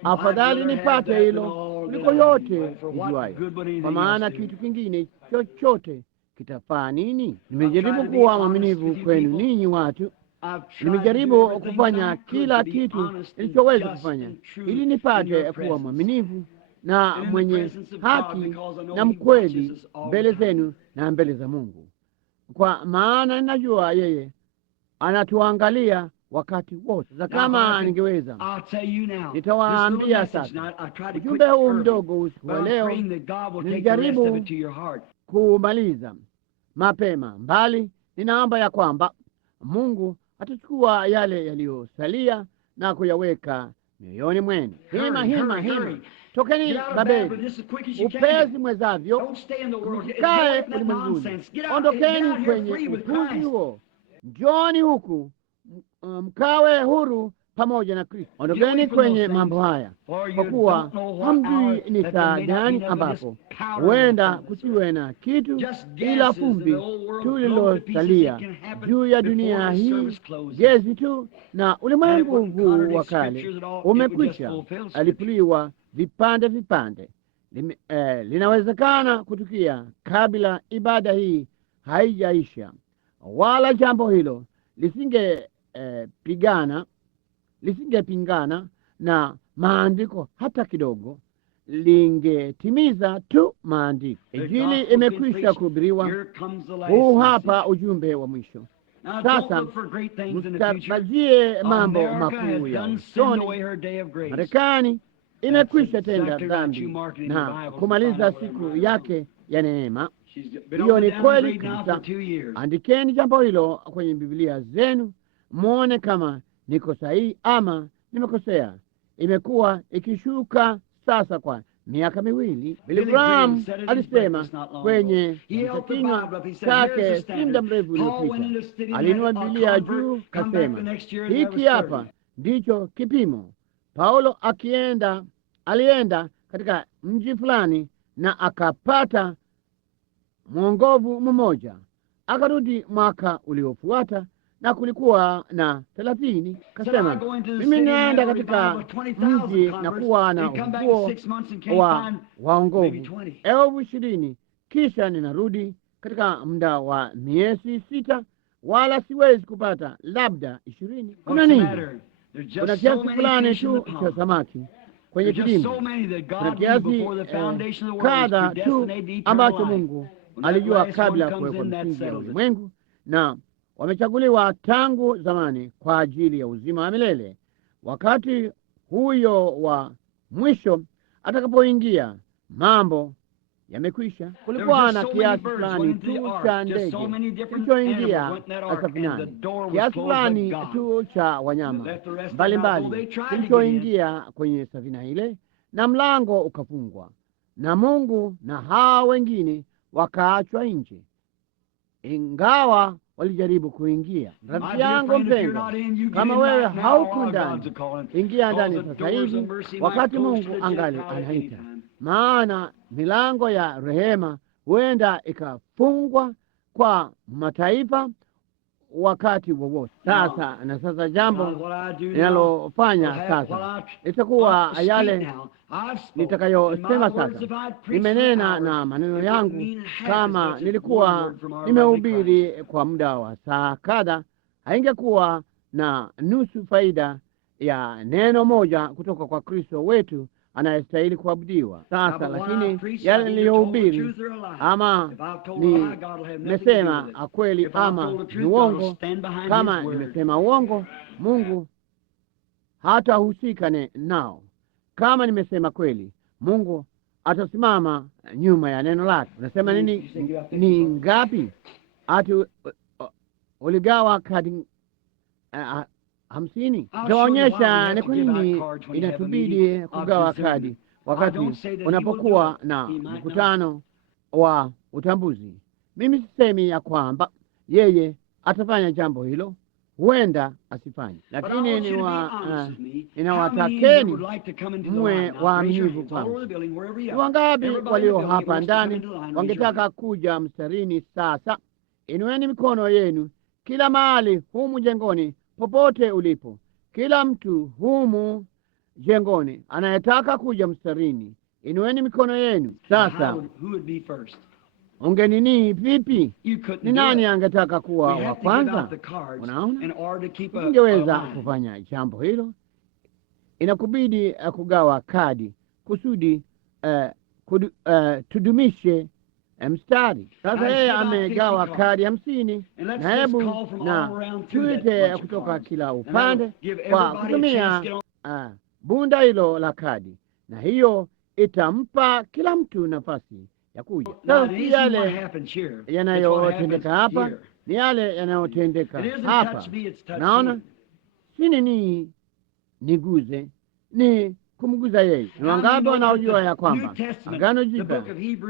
Afadhali nipate hilo kuliko yote nijuayo, kwa maana kitu kingine chochote kitafaa nini? Nimejaribu kuwa mwaminifu kwenu ninyi watu. Nimejaribu kufanya kila kitu nilichoweza kufanya ili nipate kuwa mwaminifu na mwenye haki na mkweli mbele zenu na mbele za Mungu, kwa maana ninajua yeye anatuangalia wakati wote. Za kama ningeweza, nitawaambia sasa ujumbe huu mdogo usiku wa leo. Nilijaribu kumaliza mapema, mbali ninaomba ya kwamba Mungu atachukua yale yaliyosalia na kuyaweka mioyoni mwenu. Hima, tokeni Babeli upesi mwezavyo, mkae ulimwenguni. Ondokeni kwenye upuzi huo, njoni huku mkawe huru pamoja na Kristo. Ondokeni kwenye mambo haya, kwa kuwa hamjui ni saa gani ambapo huenda kusiwe na kitu ila fumbi tu lililosalia juu ya dunia hii, gezi tu, na ulimwengu huu wa kale umekwisha alipuliwa vipande vipande. Linawezekana kutukia kabla ibada hii haijaisha, wala jambo hilo lisingepingana na maandiko hata kidogo, lingetimiza tu maandiko. Injili imekwisha kuhubiriwa. Huu hapa ujumbe wa mwisho. Sasa msitarajie mambo makuu ya usoni. Marekani imekwisha tenda dhambi na kumaliza siku yake ya neema. Hiyo ni kweli kabisa. Andikeni jambo hilo kwenye Biblia zenu, muone kama niko sahihi ama nimekosea. Imekuwa ikishuka sasa kwa miaka miwili. Billy Graham alisema kwenye kinywa chake si muda mrefu uliopita, alinua Biblia juu kasema, hiki hapa ndicho kipimo. Paulo alienda katika mji fulani na akapata mwongovu mmoja, akarudi mwaka uliofuata na kulikuwa na 30. Kasema, mimi naenda katika mji na kuwa na ufunguo wa waongovu 20,000, kisha ninarudi katika muda wa miezi 6, wala siwezi kupata labda 20. Kuna nini? Kuna kiasi fulani tu cha samaki kwenye kilimo. Kuna kiasi kadha tu ambacho Mungu alijua kabla ya kuwekwa msingi ya ulimwengu, na wamechaguliwa tangu zamani kwa ajili ya uzima wa milele. Wakati huyo wa mwisho atakapoingia, mambo yamekwisha. Kulikuwa na kiasi fulani tu cha ndege kilichoingia safinani, kiasi fulani tu cha wanyama mbalimbali kilichoingia kwenye safina ile, na mlango ukafungwa, na Mungu na hawa wengine wakaachwa nje, ingawa walijaribu kuingia. Rafiki yangu mpendwa, kama wewe hauko ndani, ingia ndani sasa hivi, wakati Mungu angali anaita, maana milango ya rehema huenda ikafungwa kwa mataifa wakati wowote. Sasa jambo ninalofanya sasa itakuwa yale nitakayosema sasa. Nimenena na maneno yangu kama nilikuwa nimehubiri kwa muda wa saa kadha, haingekuwa na nusu faida ya neno moja kutoka kwa Kristo wetu anayestahili kuabudiwa. Sasa lakini yale niliyohubiri, ama nimesema kweli ama ni uongo, kama nimesema uongo, Mungu hatahusika nao. Kama nimesema kweli, Mungu atasimama nyuma ya neno lake. Unasema nini? Ni ngapi? Ati uligawa kadi 50? Nitawaonyesha ni kwa nini inatubidi kugawa kadi wakati unapokuwa na mkutano wa utambuzi. Mimi sisemi ya kwamba yeye atafanya jambo hilo, huenda asifanye, lakini ninawatakeni mwe waaminifu kwangu. Ni wangapi walio hapa ndani wangetaka kuja mstarini sasa? Inueni mikono yenu kila mahali humu jengoni, popote ulipo, kila mtu humu jengoni anayetaka kuja mstarini, inueni mikono yenu sasa. Ungenini vipi? Ni nani angetaka kuwa wa kwanza? Unaona, ungeweza kufanya jambo hilo. Inakubidi kugawa kadi kusudi tudumishe mstari. Sasa yeye amegawa kadi 50, na hebu na tuite kutoka kila upande kwa kutumia bunda hilo la kadi, na hiyo itampa kila mtu nafasi ya kuja. Sasa si yale yanayotendeka hapa, ni yale yanayotendeka hapa. Naona si nini niguze, ni kumguza yeye. Ni wangapi wanaojua ya kwamba Agano Jipya,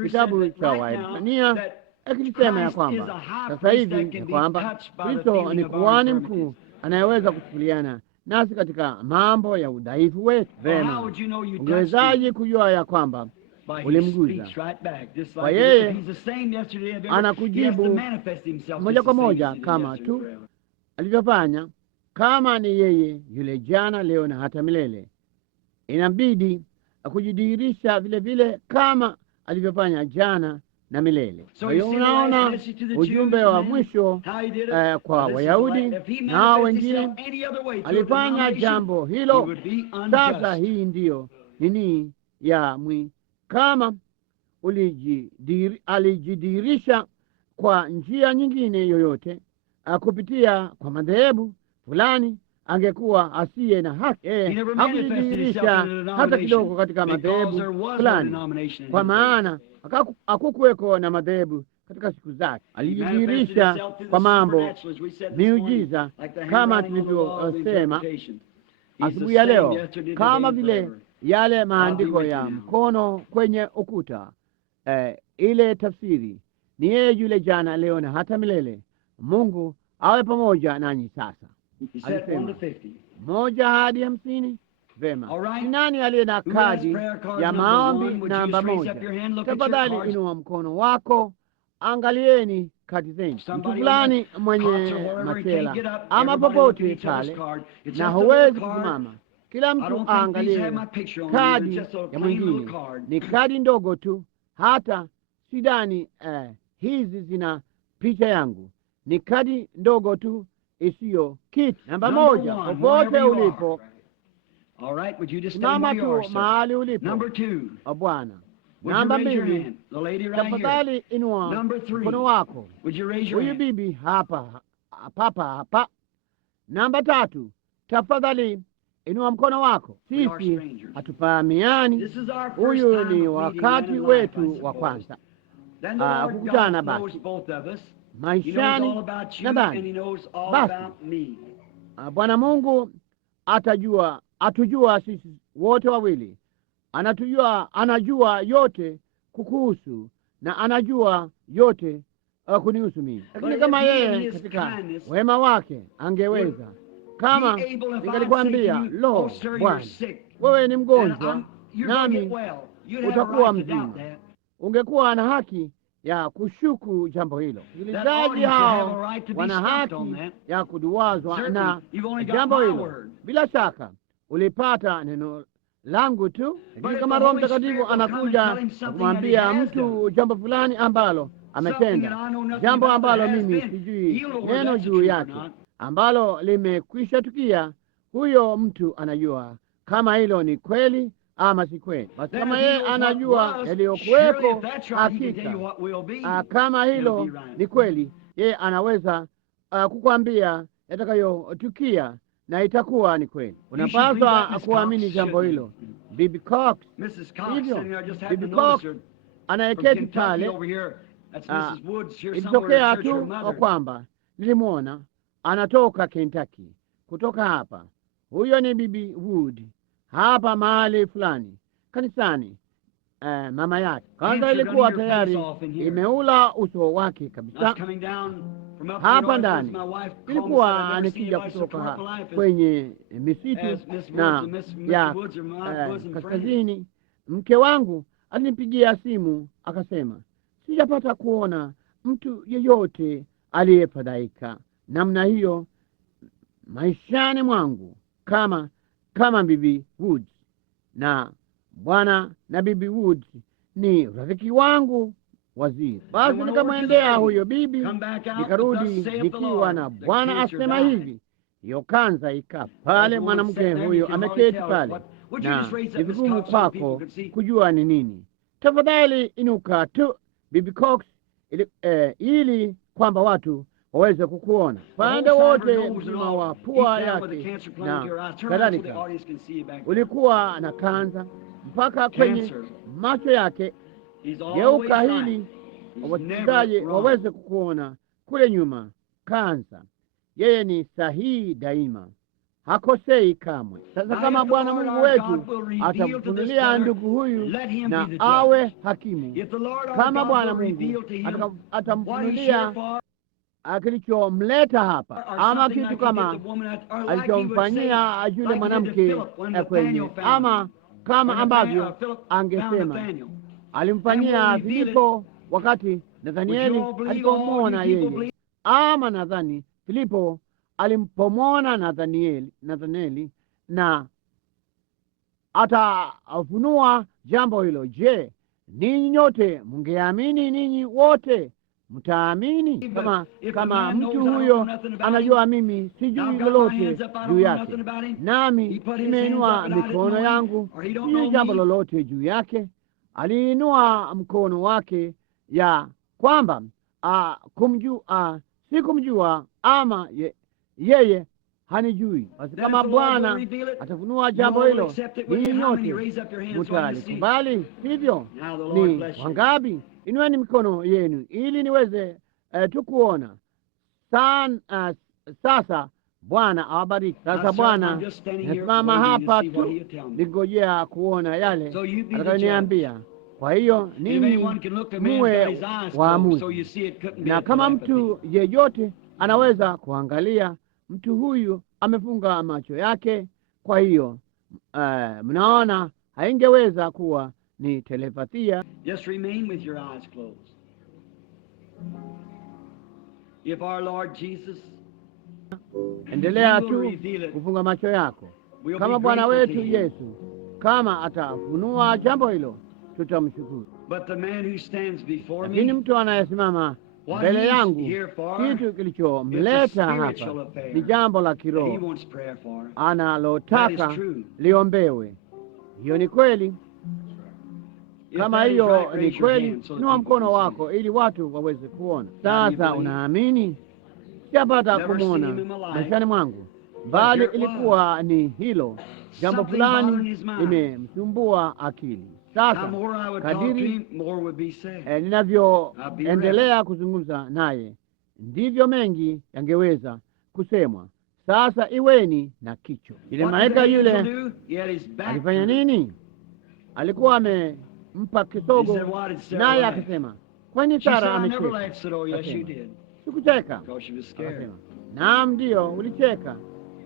kitabu cha Waebrania, akisema ya kwamba sasa hivi ya kwamba Kristo ni kuhani mkuu anayeweza kuchukuliana nasi katika mambo ya udhaifu wetu. Vema, ungewezaje kujua ya kwamba ulimguza? Kwa yeye anakujibu moja kwa moja kama tu alivyofanya. Kama ni yeye yule jana, leo na hata milele, inabidi kujidhihirisha vile vile kama alivyofanya jana na milele. Kwa hiyo unaona ujumbe wa mwisho kwa Wayahudi na wengine, alifanya jambo hilo. Sasa hii ndiyo nini ya kama alijidhihirisha kwa njia nyingine yoyote, kupitia kwa madhehebu fulani, angekuwa asiye na haki. Hakujidhihirisha hata kidogo katika madhehebu fulani, kwa maana hakukuweko na madhehebu katika siku zake. Alijidhihirisha kwa mambo miujiza, kama tulivyosema asubuhi ya leo, kama vile yale maandiko ya mkono kwenye ukuta. Ile tafsiri ni yeye yule jana, leo na hata milele. Mungu awe pamoja nanyi. Sasa alisema 1 hadi 50. Vema, ni nani aliye na kadi ya maombi namba 1? Tafadhali inua mkono wako. Angalieni kadi zenu. Mtu fulani mwenye machela ama popote pale na huwezi kusimama, kila mtu aangalie kadi ya mwingine. Ni kadi ndogo tu, hata sidani hizi zina picha yangu. Ni kadi ndogo tu isiyo kitu. Namba 1, popote ulipo, simama tu mahali ulipo. Bwana. Namba 2, tafadhali inua mkono wako. Huyu bibi hapa. Namba 3, tafadhali inua mkono wako. Sisi hatufahamiani. Huyu ni wakati wetu wa kwanza kukutana basi maishani. Nadhani basi Bwana Mungu atujua sisi wote wawili. Anajua yote kukuhusu na anajua yote kunihusu mimi. Lakini kama yeye katika wema wake angeweza, kama ningalikwambia, lo Bwana, wewe ni mgonjwa nami utakuwa mzima, ungekuwa na haki ya kushuku jambo hilo. Wasikilizaji hao wana haki ya kuduwazwa na jambo hilo. Bila shaka ulipata neno langu tu, lakini kama Roho Mtakatifu anakuja kumwambia mtu jambo fulani ambalo ametenda, jambo ambalo mimi sijui neno juu yake, ambalo limekwisha tukia, huyo mtu anajua kama hilo ni kweli ama si kweli. Basi kama yeye anajua yaliyokuweko hakika, kama hilo ni kweli, yeye anaweza kukwambia yatakayotukia na itakuwa ni kweli. Unapaswa kuamini jambo hilo. Bibi Cox, hivyo Bibi Cox anayeketi pale, ilitokea tu kwamba nilimwona anatoka Kentucky, kutoka hapa. Huyo ni Bibi Wood hapa mahali fulani kanisani. mama yake. Kansa ilikuwa tayari imeula uso wake kabisa. Hapa ndani ilikuwa nikija kutoka kwenye misitu na ya kaskazini, mke wangu alinipigia simu akasema, sijapata kuona mtu yeyote aliyefadhaika namna hiyo maishani mwangu kama Bibi Woods, na bwana na Bibi Woods ni rafiki wangu waziri. Basi nikamwendea huyo bibi, nikarudi nikiwa na Bwana asema hivi. Hiyo kansa ika pale, mwanamke huyo ameketi pale, na ni vigumu kwako kujua ni nini. Tafadhali inuka tu Bibi Cox, ili kwamba watu waweze kukuona pande wote mzima wa pua yake na kadhalika. Ulikuwa na kansa mpaka kwenye macho yake. Geuka hili wasikilizaji waweze kukuona kule nyuma. Kansa, yeye ni sahihi daima, hakosei kamwe. Sasa kama Bwana Mungu wetu atamfunulia ndugu huyu na awe hakimu, kama Bwana Mungu atamfunulia kilichomleta hapa, ama kitu kama alichomfanyia yule mwanamke kwenye, ama kama ambavyo angesema alimfanyia Filipo wakati Nathanieli alipomwona yeye, ama nadhani Filipo alimpomwona Nathanieli na atafunua jambo hilo. Je, ninyi nyote mungeamini? Ninyi wote mtaamini? Kama mtu huyo anajua mimi sijui lolote juu yake, nami nimeinua mikono yangu, sijui jambo lolote juu yake. Aliinua mkono wake ya kwamba sikumjua ama yeye hanijui. Basi kama Bwana atafunua jambo hilo, ninyi nyote mtalikubali, sivyo? Ni wangapi? Inueni mikono yenu ili niweze tukuona. Sasa Bwana awabariki. Sasa Bwana, nasimama hapa tu ningojea kuona yale atakayoniambia. Kwa hiyo ninyi muwe waamuzi, na kama mtu yeyote anaweza kuangalia, mtu huyu amefunga macho yake. Kwa hiyo mnaona haingeweza kuwa ni telepathia. Just remain with your eyes closed. If our Lord Jesus, endelea tu kufunga macho yako. Kama Bwana wetu Yesu kama atafunua jambo hilo, tutamshukuru. Lakini mtu anayesimama mbele yangu, kitu kilichomleta hapa ni jambo la kiroho analotaka liombewe. Hiyo ni kweli. Kama hiyo ni kweli, inua mkono wako ili watu waweze kuona. Sasa unaamini? Sijapata kumwona maishani mwangu, bali ilikuwa ni hilo jambo fulani limemsumbua akili. Sasa kadiri ninavyoendelea kuzungumza naye, ndivyo mengi yangeweza kusemwa. Sasa iweni na kicho. Ile malaika yule alifanya nini? Alikuwa amempa kisogo, naye akasema, kwani Sara amecheka? Sikucheka. Akasema, naam, ndio ulicheka,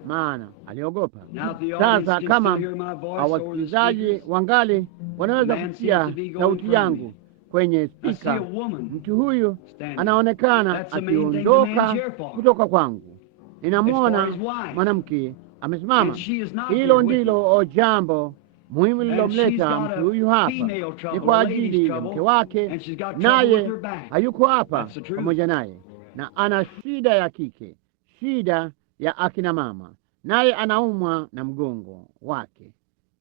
maana aliogopa. Sasa kama wasikilizaji wangali wanaweza kusikia sauti yangu kwenye spika, mtu huyu anaonekana akiondoka kutoka kwangu. Ninamwona mwanamke amesimama. Hilo ndilo jambo muhimu lilomleta mtu huyu hapa, ni kwa ajili ya mke wake, naye hayuko hapa pamoja naye, na ana shida ya kike, shida ya akina mama, naye anaumwa na mgongo wake.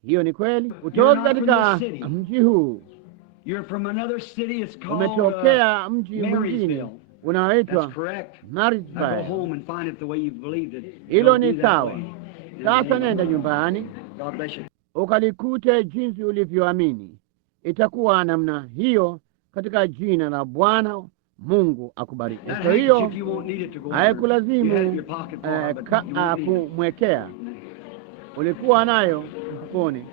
Hiyo ni kweli. Kutoka katika mji huu, umetokea mji mwingine unaoitwa Marysville. Hilo ni sawa. Sasa nenda nyumbani ukalikute jinsi ulivyoamini. Itakuwa namna hiyo katika jina la Bwana. Mungu akubariki. Kwa hiyo haikulazimu kumwekea, ulikuwa nayo mfukoni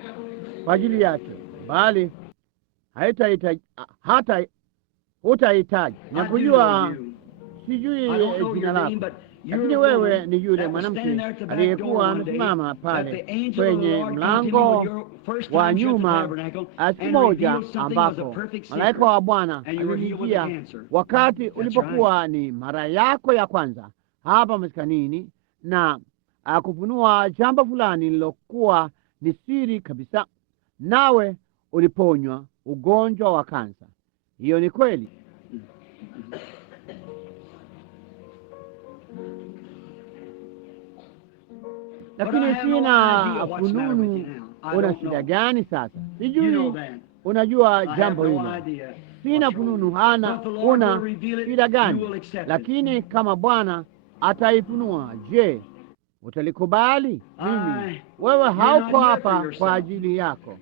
kwa ajili yake, bali hata hutahitaji. Nakujua, sijui jina lako, lakini wewe ni yule mwanamke aliyekuwa amesimama pale kwenye mlango wa nyuma siku moja, ambapo malaika wa Bwana alinijia wakati ulipokuwa ni mara yako ya kwanza hapa maskanini, na kufunua jambo fulani lilokuwa ni siri kabisa, nawe uliponywa ugonjwa wa kansa. Hiyo ni kweli. Lakini sina fununu una shida gani sasa. Sijui unajua jambo hilo. Sina fununu una shida gani, lakini kama Bwana ataifunua, je, utalikubali? Mimi, wewe hauko hapa kwa ajili yako,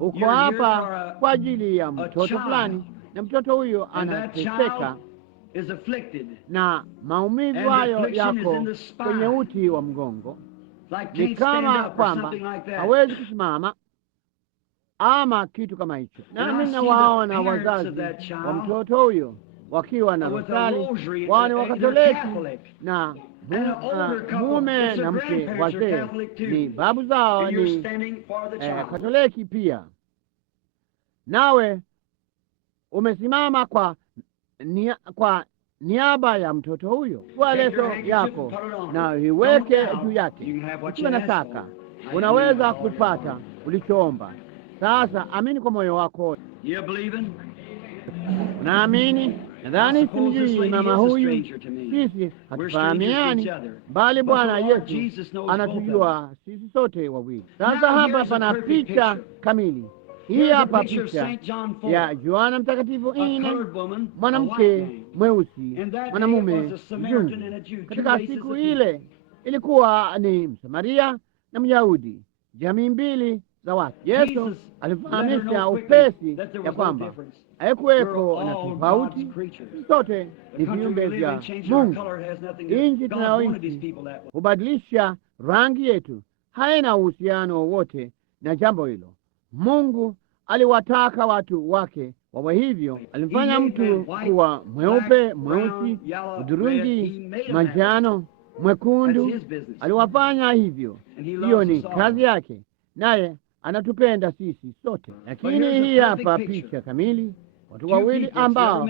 uko hapa kwa ajili ya mtoto fulani, na mtoto huyo anateseka na maumivu hayo yako kwenye uti wa mgongo. Ni kama kwamba hawezi kusimama ama kitu kama hicho. Nami nawaona wazazi wa mtoto huyo wakiwa na rosari, wani wa Katoliki na mume na mke wazee, ni babu zao ni Katoliki pia. Nawe umesimama kwa niaba ya mtoto huyo. Chukua leso yako na iweke juu yake. Ukiwa na shaka, unaweza kupata ulichoomba. Sasa amini kwa moyo wako. Unaamini? Nadhani simjui mama huyu, sisi hatufahamiani, bali Bwana Yesu anatujua sisi sote wawili. Sasa hapa pana picha kamili. Hii hapa picha ya Yohana Mtakatifu 4, mwanamke mweusi, mwanamume mzungu. Katika siku ile ilikuwa ni Msamaria na Myahudi, jamii mbili za watu. Yesu alifahamisha upesi ya kwamba haikuweko na tofauti, sote ni viumbe vya Mungu. Inji tunayoishi hubadilisha rangi yetu, haina uhusiano wowote na jambo hilo. Mungu aliwataka watu wake wawe hivyo. Alimfanya mtu kuwa mweupe, mweusi, hudhurungi, manjano, mwekundu. Aliwafanya hivyo. Hiyo ni kazi yake, naye anatupenda sisi sote. Lakini hii hapa picha kamili, watu wawili ambao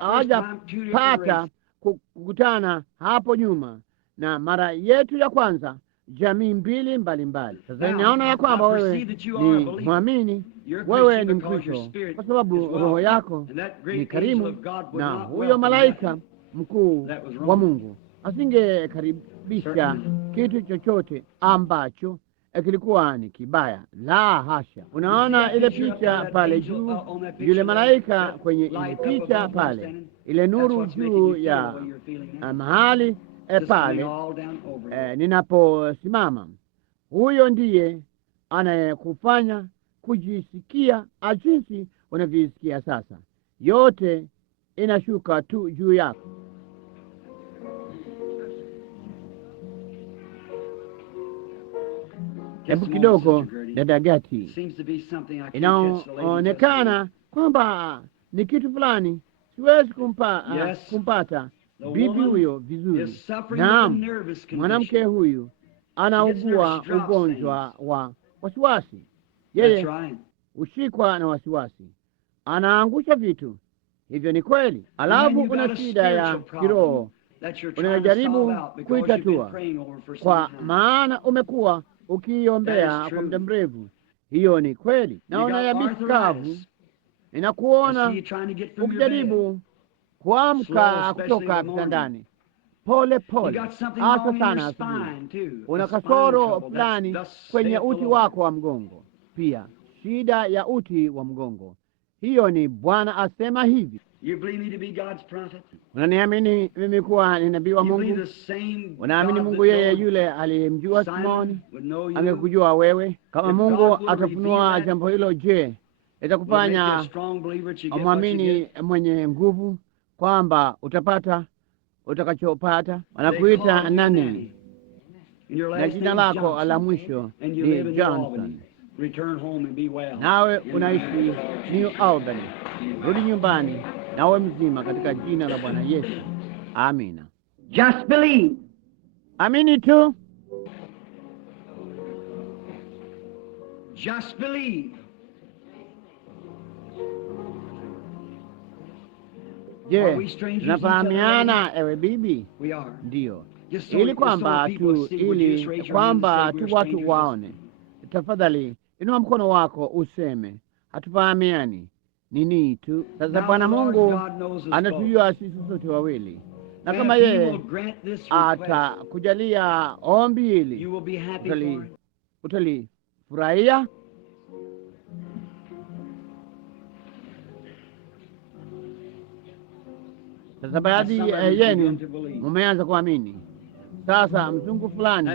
hawajapata kukutana hapo nyuma, na mara yetu ya kwanza, jamii mbili mbalimbali. Sasa ninaona ya kwamba wewe ni mwamini, wewe ni Mkristo, kwa sababu roho yako ni karimu, na huyo malaika mkuu wa Mungu asingekaribisha kitu chochote ambacho kilikuwa ni kibaya. La hasha. Unaona ile picha pale juu, yule malaika kwenye ile picha pale, ile nuru juu ya mahali pale ninaposimama, huyo ndiye anayekufanya kujisikia jinsi unavyosikia sasa. Yote inashuka tu juu yako. Hebu kidogo, dada Gati, inaonekana kwamba ni kitu fulani siwezi kumpata bibi huyo vizuri. Naam, mwanamke huyu anaugua ugonjwa wa wasiwasi. Yeye ushikwa na wasiwasi, anaangusha vitu. Hivyo ni kweli. Alafu una shida ya kiroho unajaribu kuitatua, kwa maana umekuwa ukiiombea kwa muda mrefu. Hiyo ni kweli. Naona yabisi kavu, ninakuona ukijaribu kuamka kutoka kitandani pole pole, hasa sana asubuhi. Una kasoro fulani kwenye uti wako wa mgongo, pia shida ya uti wa mgongo. Hiyo ni Bwana asema hivi. Unaniamini mimi kuwa ni nabii wa Mungu? Unaamini Mungu yeye yule aliyemjua Simoni angekujua wewe? Kama Mungu atafunua jambo hilo, je, itakufanya mwamini mwenye nguvu kwamba utapata utakachopata? Wanakuita nani? Na jina lako la mwisho ni Johnson. Return home and be well. Nawe unaishi New Albany, rudi nyumbani nawe mzima katika jina la Bwana Yesu. Amina. Just believe. Amini tu. Just believe. Je, tunafahamiana ewe bibi? We are. Ndiyo. Just so Ili kwamba tu watu waone. Tafadhali inua mkono wako useme hatufahamiani nini tu. Sasa Bwana Mungu anatujua sisi sote wawili, na kama yeye atakujalia ombi hili utalifurahia. Sasa baadhi yenu mumeanza kuamini. Sasa mzungu fulani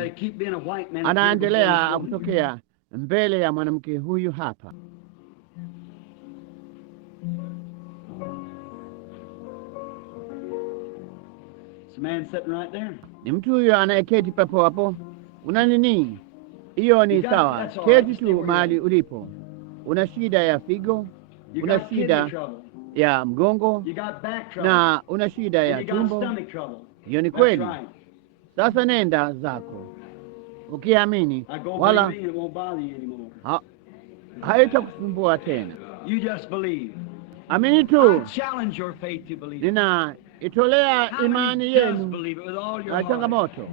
anaendelea kutokea mbele ya mwanamke huyu hapa. Ni mtu huyo anayeketi papo hapo. Una nini? Hiyo ni sawa, keti tu mahali ulipo. Una shida ya figo, una shida ya mgongo, na una shida ya tumbo. Hiyo ni kweli. Sasa nenda zako ukiamini, wala haitakusumbua tena. Amini tu. Ninaitolea imani yenu na changamoto.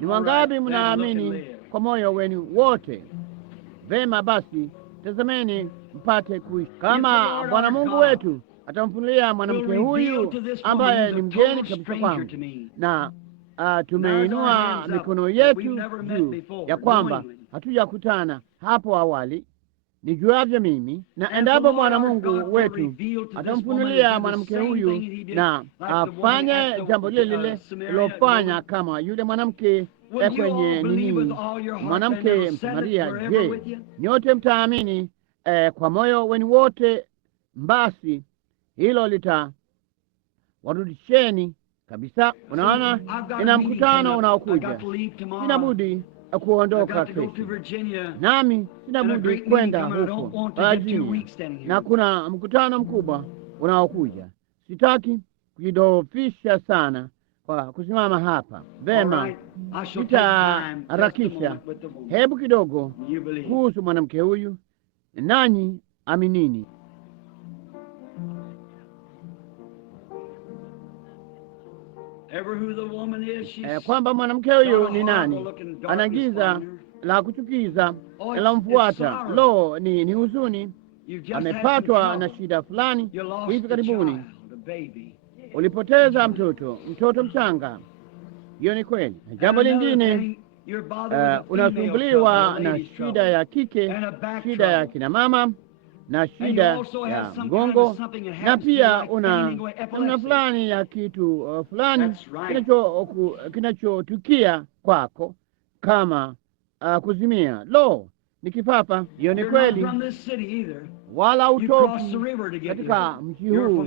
Ni wangapi mnaamini kwa moyo wenu wote? Vema basi, tazameni mpate kuishi. Kama Bwana Mungu wetu atamfunulia mwanamke huyu ambaye ni mgeni kabisa kwangu, na tumeinua mikono yetu juu ya kwamba hatujakutana hapo awali nijuavyo mimi, na endapo Bwana Mungu wetu atamfunulia mwanamke huyu na afanye jambo lile lilofanya kama yule mwanamke kwenye nini, mwanamke Msamaria, je, nyote mtaamini kwa moyo wenu wote? Basi hilo litawarudisheni kabisa. Unaona, ina mkutano unaokuja, sina budi kuondoka kesho, nami sina budi kwenda huko Virginia, na kuna mkutano mkubwa unaokuja. Sitaki kujidhoofisha sana kwa kusimama hapa. Vema, sitaharakisha. Hebu kidogo kuhusu mwanamke huyu, nanyi aminini. Kwamba mwanamke huyu ni nani? Ana giza la kuchukiza la mfuata. Lo, ni huzuni. Amepatwa na shida fulani hivi karibuni. Ulipoteza mtoto mchanga. Hiyo ni kweli. Jambo lingine, unasumbuliwa na shida ya kike, shida ya kina mama, na shida ya mgongo, na pia una fulani ya kitu fulani kinachotukia kwako kama kuzimia. Lo, ni kifafa. Hiyo ni kweli. Wala utoki katika mji huu,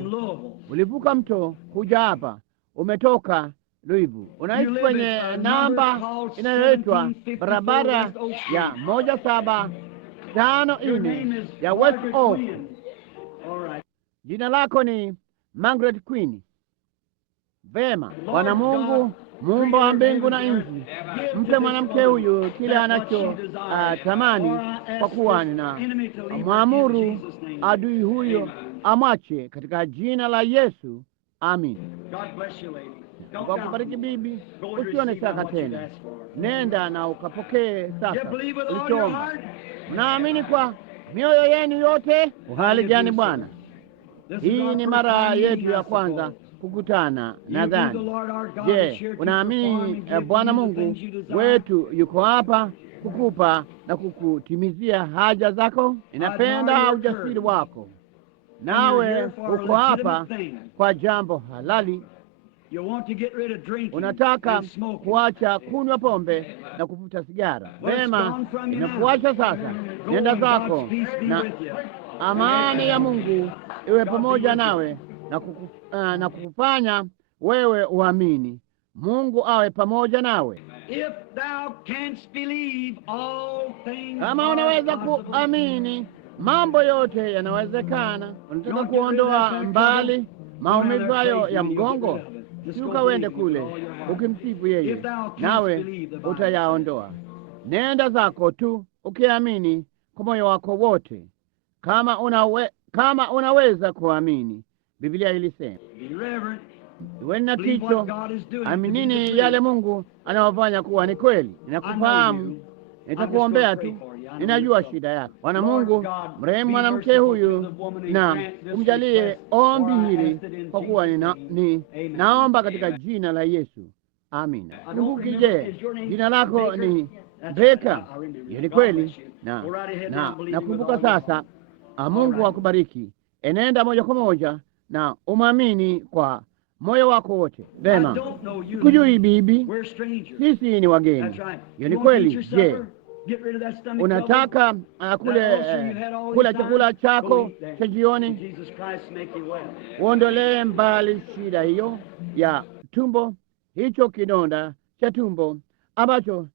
ulivuka mto kuja hapa, umetoka Louisville, unaishi kwenye namba inayoitwa barabara ya 1754 ya West Oak. Jina lako ni Margaret Queen. Vema, Bwana Mungu muumba wa mbingu na nchi, mpe mwanamke huyu kile anacho tamani, kwa kuwa nina mwamuru adui huyo amwache katika jina la Yesu. Amin. Kwa kubariki bibi, usione shaka tena. Nenda na ukapokee sasa ulichoomba. Naamini kwa mioyo yenu yote. Uhali gani Bwana? Hii ni mara yetu ya kwanza kukutana, nadhani. Je, unaamini Bwana Mungu wetu yuko hapa kukupa na kukutimizia haja zako? Inapenda ujasiri wako, nawe uko hapa kwa jambo halali. Unataka kuacha kunywa pombe na kuvuta sigara. Vema, inakuacha sasa. Nenda zako na amani ya Mungu iwe pamoja nawe na kukufanya wewe uamini. Mungu awe pamoja nawe. If thou canst believe, all things Kama unaweza kuamini, mambo yote yanawezekana. Unataka kuondoa mbali maumivu hayo ya mgongo, shuka uende kule ukimsifu yeye, nawe utayaondoa. Nenda zako tu ukiamini kwa moyo wako wote. Kama unaweza kuamini, Biblia ilisema, iweni na kicho, aminini yale Mungu anawafanya kuwa ni kweli. Ninakufahamu, nitakuombea tu, ninajua shida yako. Bwana Mungu, mrehemu mwanamke huyu na umjalie ombi hili, kwa kuwa naomba katika jina la Yesu, amina. Ndugu Kije, jina lako ni Beka. Hiyo ni kweli, na nakumbuka sasa. Mungu akubariki. Enenda moja kwa moja na umwamini kwa moyo wako wote. Vema, sikujui bibi, sisi ni wageni. Hiyo ni kweli. Je, unataka kula chakula chako cha jioni? Uondolee mbali shida hiyo ya tumbo, hicho kidonda cha tumbo ambacho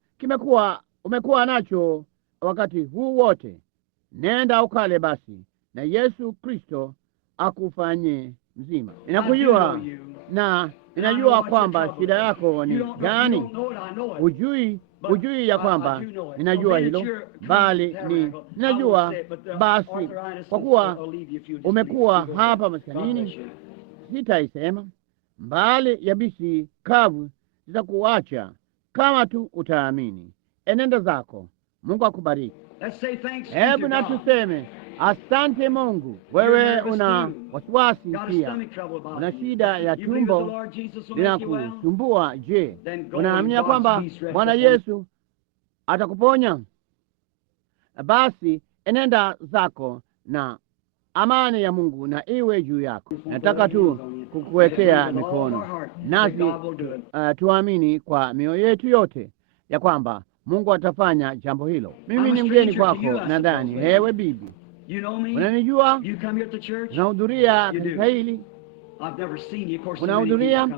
umekuwa nacho wakati huu wote. Nenda ukale basi, na Yesu Kristo akufanye mzima. Ninakujua na ninajua kwamba shida yako ni gani. Hujui ya kwamba ninajua hilo, bali ninajua. Basi kwa kuwa umekuwa hapa maskanini, sitaisema mbali yabisi kavu zitakuacha kama tu utaamini. Enenda zako. Mungu akubariki. Hebu na tuseme asante Mungu. Wewe una wasiwasi pia, una shida ya tumbo linakusumbua. Je, unaamini kwamba Bwana Yesu atakuponya? Basi enenda zako na amani ya Mungu na iwe juu yako. Nataka tu kukuwekea mikono, nasi tuamini kwa mioyo yetu yote ya kwamba Mungu atafanya jambo hilo. Mimi ni mgeni kwako, nadhani. Ewe bibi, unanijua, unahudhuria kanisa hili, unahudhuria.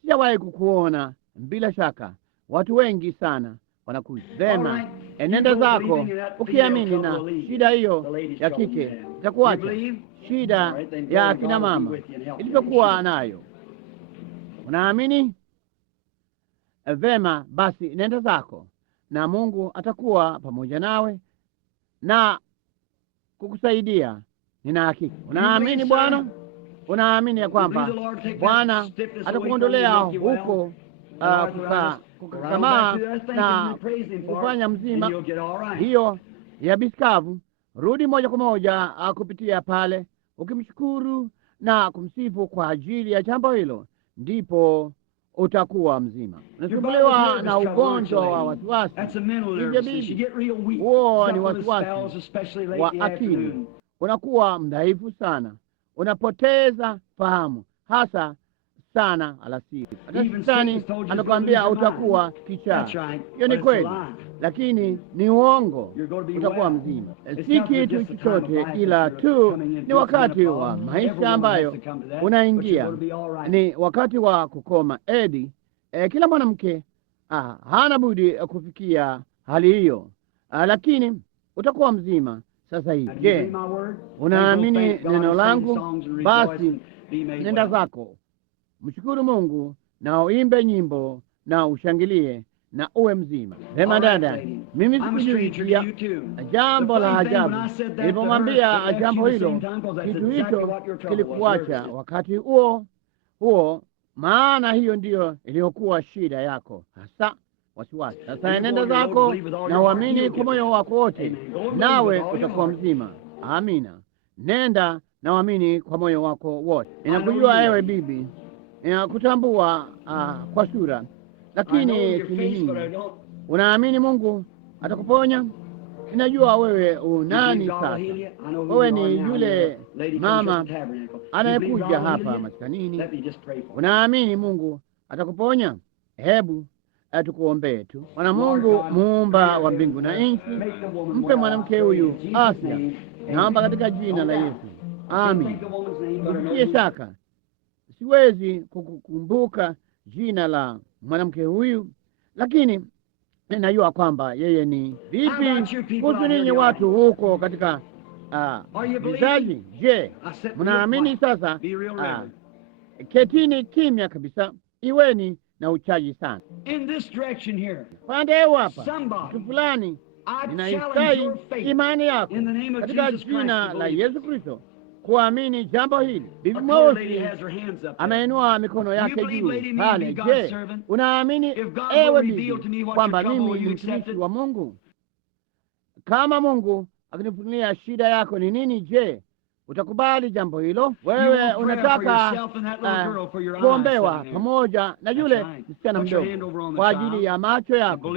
Sijawahi kukuona. Bila shaka watu wengi sana wanakuja. Vema, enenda zako ukiamini, na shida hiyo ya kike itakuacha. Shida ya akina mama ilivyokuwa nayo, unaamini? Vema, basi nenda zako na Mungu atakuwa pamoja nawe na kukusaidia. Nina hakika. Unaamini Bwana? Unaamini ya kwamba Bwana atakuondolea huko kukakamaa na kufanya mzima hiyo ya biskavu? Rudi moja kwa moja kupitia pale, ukimshukuru na kumsifu kwa ajili ya jambo hilo, ndipo utakuwa mzima. Unasumbuliwa na ugonjwa wa wasiwasi, huo ni wasiwasi wa akili. Unakuwa mdhaifu sana, unapoteza fahamu hasa sana alasiri. Hata Shetani anakuambia utakuwa kichaa. Hiyo ni kweli, lakini ni uongo. Utakuwa mzima. Si kitu chochote, ila tu ni wakati wa maisha ambayo unaingia. Ni wakati wa kukoma edi. Kila mwanamke hana budi kufikia hali hiyo, lakini utakuwa mzima sasa hivi. Je, unaamini neno langu? Basi nenda zako, mshukuru Mungu na uimbe nyimbo na ushangilie na uwe mzima. Sema dada, mimi sikujui pia. Jambo la ajabu, nilipomwambia jambo hilo, kitu hicho kilikuacha wakati huo, maana hiyo ndiyo iliyokuwa shida yako hasa, wasiwasi. Sasa nenda zako na uamini kwa moyo wako wote, nawe utakuwa mzima. Amina. Nenda na uamini kwa moyo wako wote. Ninakujua ewe bibi, ninakutambua kwa sura, lakini kinini, unaamini Mungu atakuponya? Ninajua wewe unani sasa. Wewe ni yule mama anayekuja hapa maskanini. Unaamini Mungu atakuponya? Hebu tukuombee tu. Bwana Mungu, muumba wa mbingu na nchi, mpe mwanamke huyu afya, naomba katika jina la Yesu. Amin. Usitie shaka, siwezi kukumbuka jina la mwanamke huyu, lakini ninajua kwamba yeye ni vipi. Kuhusu ninyi watu huko katika vizaji, je, mnaamini? Sasa ketini kimya kabisa, iweni na uchaji sana. Pande huu hapa, mtu fulani, ninaistai imani yako katika jina la Yesu Kristo kuamini jambo hili. Bibi mweusi ameinua mikono yake juu pale. Je, unaamini ewe bibi kwamba mimi ni mtumishi wa Mungu? Kama Mungu akinifunulia shida yako ni nini, je, utakubali jambo hilo? Wewe unataka kuombewa pamoja na yule msichana mdogo kwa ajili ya macho yako.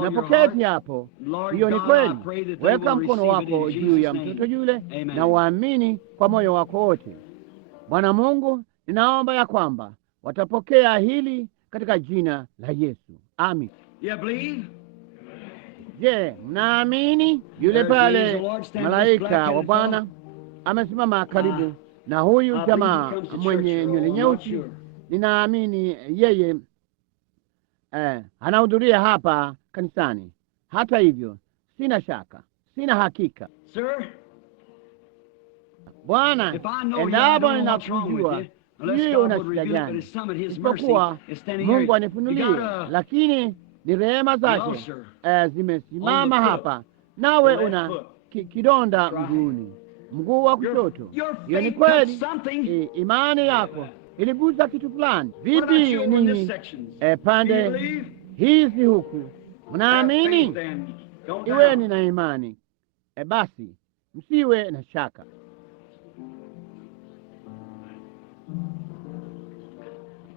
Unapoketi hapo, hiyo ni kweli. Weka mkono wako juu ya mtoto yule na uamini kwa moyo wako wote. Bwana Mungu, ninaomba ya kwamba watapokea hili katika jina la Yesu, amin. Je, mnaamini? Yule pale malaika wa Bwana amesimama karibu na huyu jamaa mwenye nywele nyeusi. Ninaamini yeye anahudhuria hapa kanisani. Hata hivyo, sina shaka, sina hakika. Bwana, endapo ninakujua, sijui una shida gani, isipokuwa Mungu anifunulie, lakini ni rehema zake zimesimama hapa, nawe una kidonda mguuni, mguu wa kushoto. Hiyo ni kweli. Imani yako iligusa kitu fulani. Vipi ninyi pande hizi huku, mnaamini? Iweni na imani. Basi msiwe na shaka.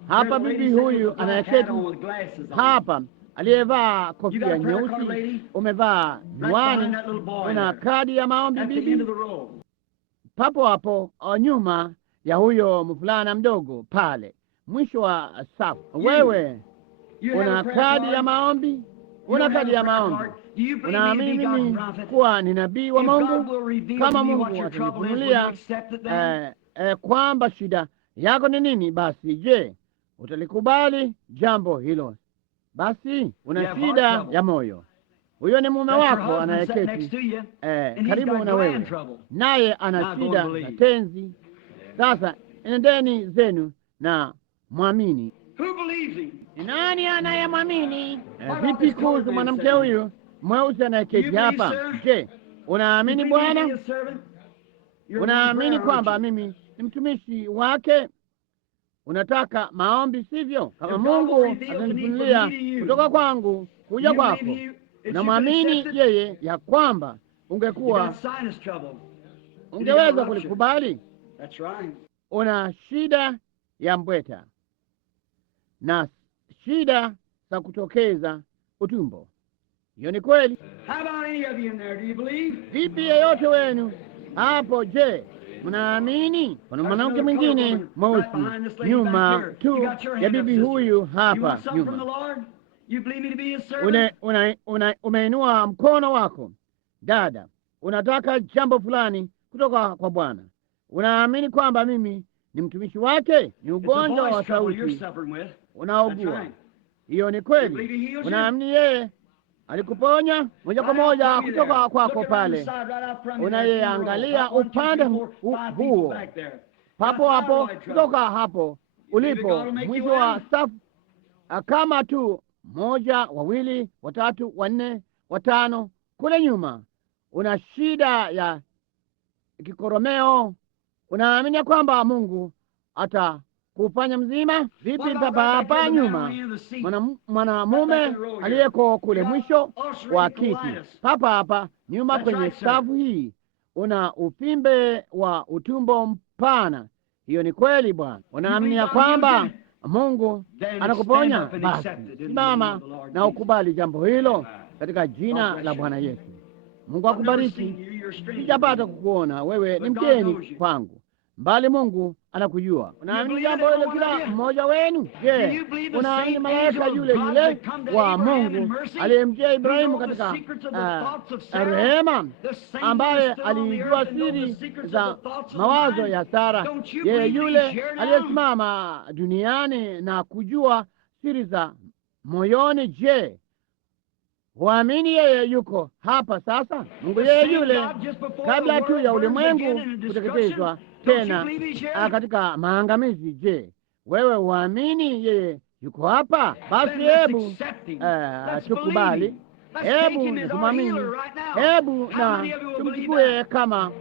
Hapa bibi huyu anayeketi hapa aliyevaa kofia nyeusi, umevaa miwani, una kadi ya maombi bibi. Papo hapo nyuma ya huyo mvulana mdogo pale mwisho wa safu, wewe una kadi ya maombi, una kadi ya maombi. Unaamini mimi kuwa ni nabii wa Mungu? Kama Mungu atanifunulia kwamba shida yako ni nini, basi je, utalikubali jambo hilo? Basi una shida ya moyo, huyo ni mume wako anayeketi karibu na wewe, naye ana shida za tenzi. Sasa enendeni zenu na mwamini. Ni nani anayemwamini? Vipi kuhusu mwanamke huyu mweusi anayeketi hapa? Je, unaamini Bwana? Unaamini kwamba mimi ni mtumishi wake? Unataka maombi, sivyo? Kama Mungu atanifunulia kutoka kwangu kuja kwako, unamwamini yeye ya kwamba ungeweza kulikubali? Una shida ya mbweta na shida za kutokeza utumbo. Hiyo ni kweli. Vipi yeyote wenu hapo, je, mnaamini? Kuna mwanamke mwingine mweusi nyuma tu ya bibi huyu hapa nyuma. Umeinua mkono wako dada, unataka jambo fulani kutoka kwa Bwana. Unaamini kwamba mimi ni mtumishi wake? Ni ugonjwa wa sauti unaogua. Hiyo ni kweli. Unaamini yeye alikuponya moja kwa moja kutoka kwako pale? Unayeangalia upande huo papo hapo, kutoka hapo ulipo mwisho wa safu, kama tu moja, wawili, watatu, wanne, watano kule nyuma, una shida ya kikoromeo. Unaamini kwamba Mungu atakufanya mzima? Vipi hapa nyuma, mwanamume aliyeko kule mwisho wa kiti, hapa nyuma kwenye safu hii, una uvimbe wa utumbo mpana? Hiyo ni kweli Bwana. Unaamini ya kwamba Mungu anakuponya? Basi simama na ukubali jambo hilo katika jina la Bwana Yesu. Mungu akubariki. Sijapata kukuona, wewe ni mgeni kwangu, mbali Mungu anakujua. Unaamini jambo hilo kila mmoja wenu? Je, unaamini malaika yule wa Mungu aliyemjia Ibrahimu katika rehema, ambaye alijua siri za mawazo ya Sara, yeye yule aliyesimama duniani na kujua siri za moyoni. Je, huamini yeye yuko hapa sasa? Mungu yeye yule kabla tu ya ulimwengu kuteketezwa tena katika maangamizi. Je, wewe huamini yeye yuko hapa? Basi hebu tukubali, hebu tumwamini, hebu na tumchukue kama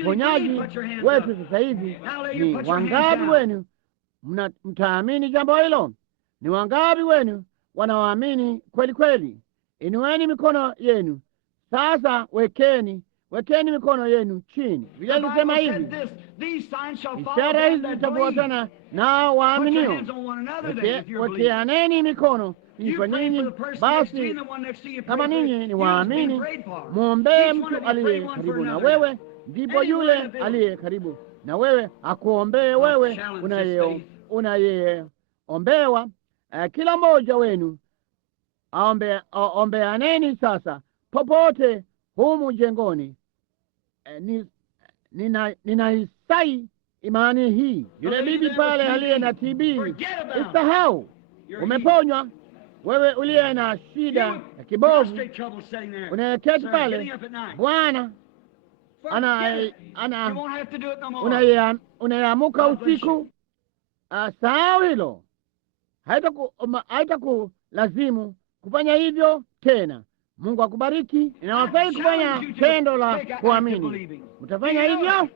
mponyaji wetu sasa hivi. Ni wangapi wenu mtaamini jambo hilo? Ni wangapi wenu wanaoamini kweli kweli? Inueni mikono yenu sasa, wekeni mikono yenu chini. Biblia inasema hivi, ishara hizi zitafuatana nao waaminio. Wekeaneni mikono ninyi kwa ninyi. Basi kama ninyi ni waamini, mwombee mtu aliye karibu na wewe, ndipo yule aliye karibu na wewe akuombee wewe unayeombewa. Kila mmoja wenu ombeaneni sasa popote humu jengoni. Ninaisai imani hii. Yule bibi pale aliye na TB, isahau, umeponywa. Wewe uliye na shida ya kibovu unayeketi pale, Bwana unayeamuka usiku, sahau hilo. Haitakulazimu kufanya hivyo tena. Mungu akubariki. Inawafai kufanya tendo la kuamini. Mtafanya hivyo?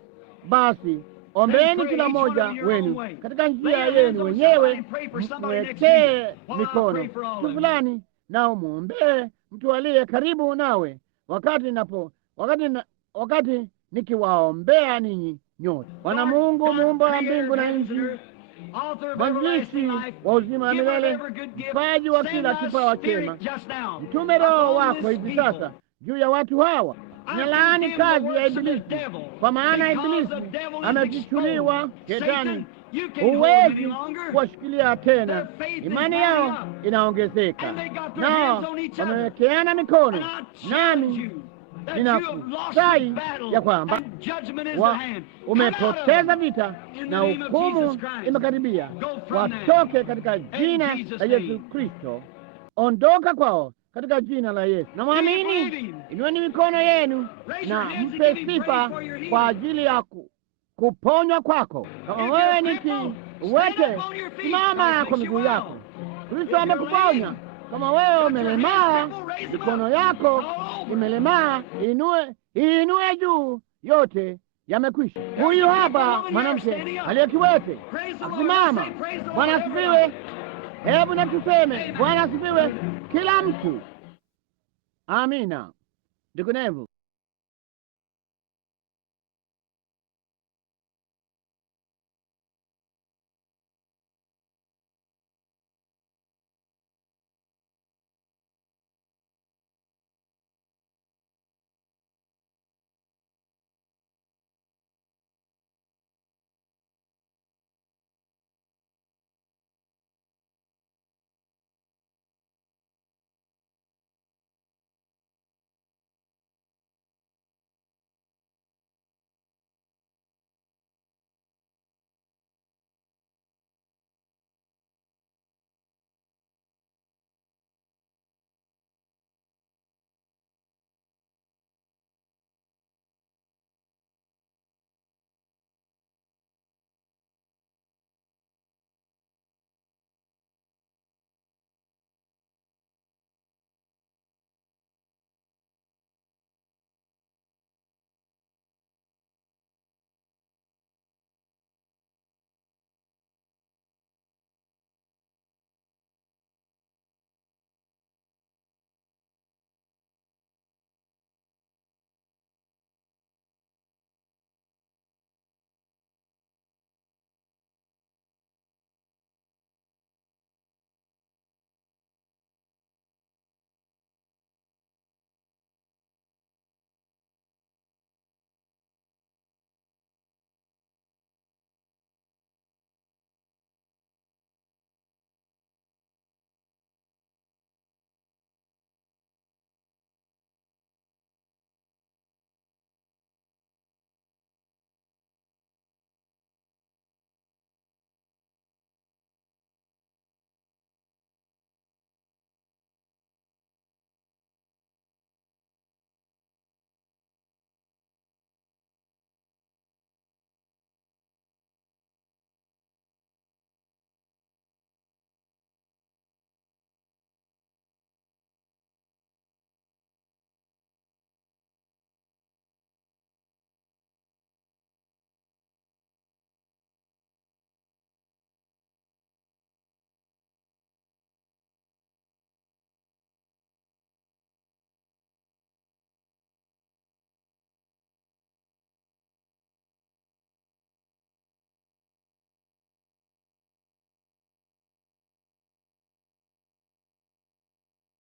Basi ombeeni kila mmoja wenu katika njia yenu wenyewe, mwekee mikono mtu fulani na umwombee mtu aliye karibu nawe, wakati nikiwaombea ninyi nyote. Bwana Mungu, muumba wa mbingu na nchi, mwanzilishi wa uzima wa milele, mpaji wa kila kipawa chema, mtume Roho wako hivi sasa juu ya watu hawa. Nalaani kazi ya Ibilisi, kwa maana Ibilisi amefichuliwa. Shetani, huwezi kuwashikilia tena. Imani yao inaongezeka, nao wamewekeana mikono. Nami ninakusai ya kwamba umepoteza vita na hukumu imekaribia. Watoke katika jina la Yesu Kristo. Ondoka kwao katika jina la Yesu. Na mwamini, inueni mikono yenu na mpe sifa kwa ajili ya kuponywa kwako. Kama wewe ni kiwete, simama kwa miguu yako. Kristo amekuponya. Kama wewe umelemaa, mikono yako imelemaa, inue juu, yote yamekwisha. Huyu hapa mwanamke aliyekiwete, simama. Bwana asifiwe. Hebu na tuseme Bwana asifiwe, kila mtu. Amina. Ndugu Nevu.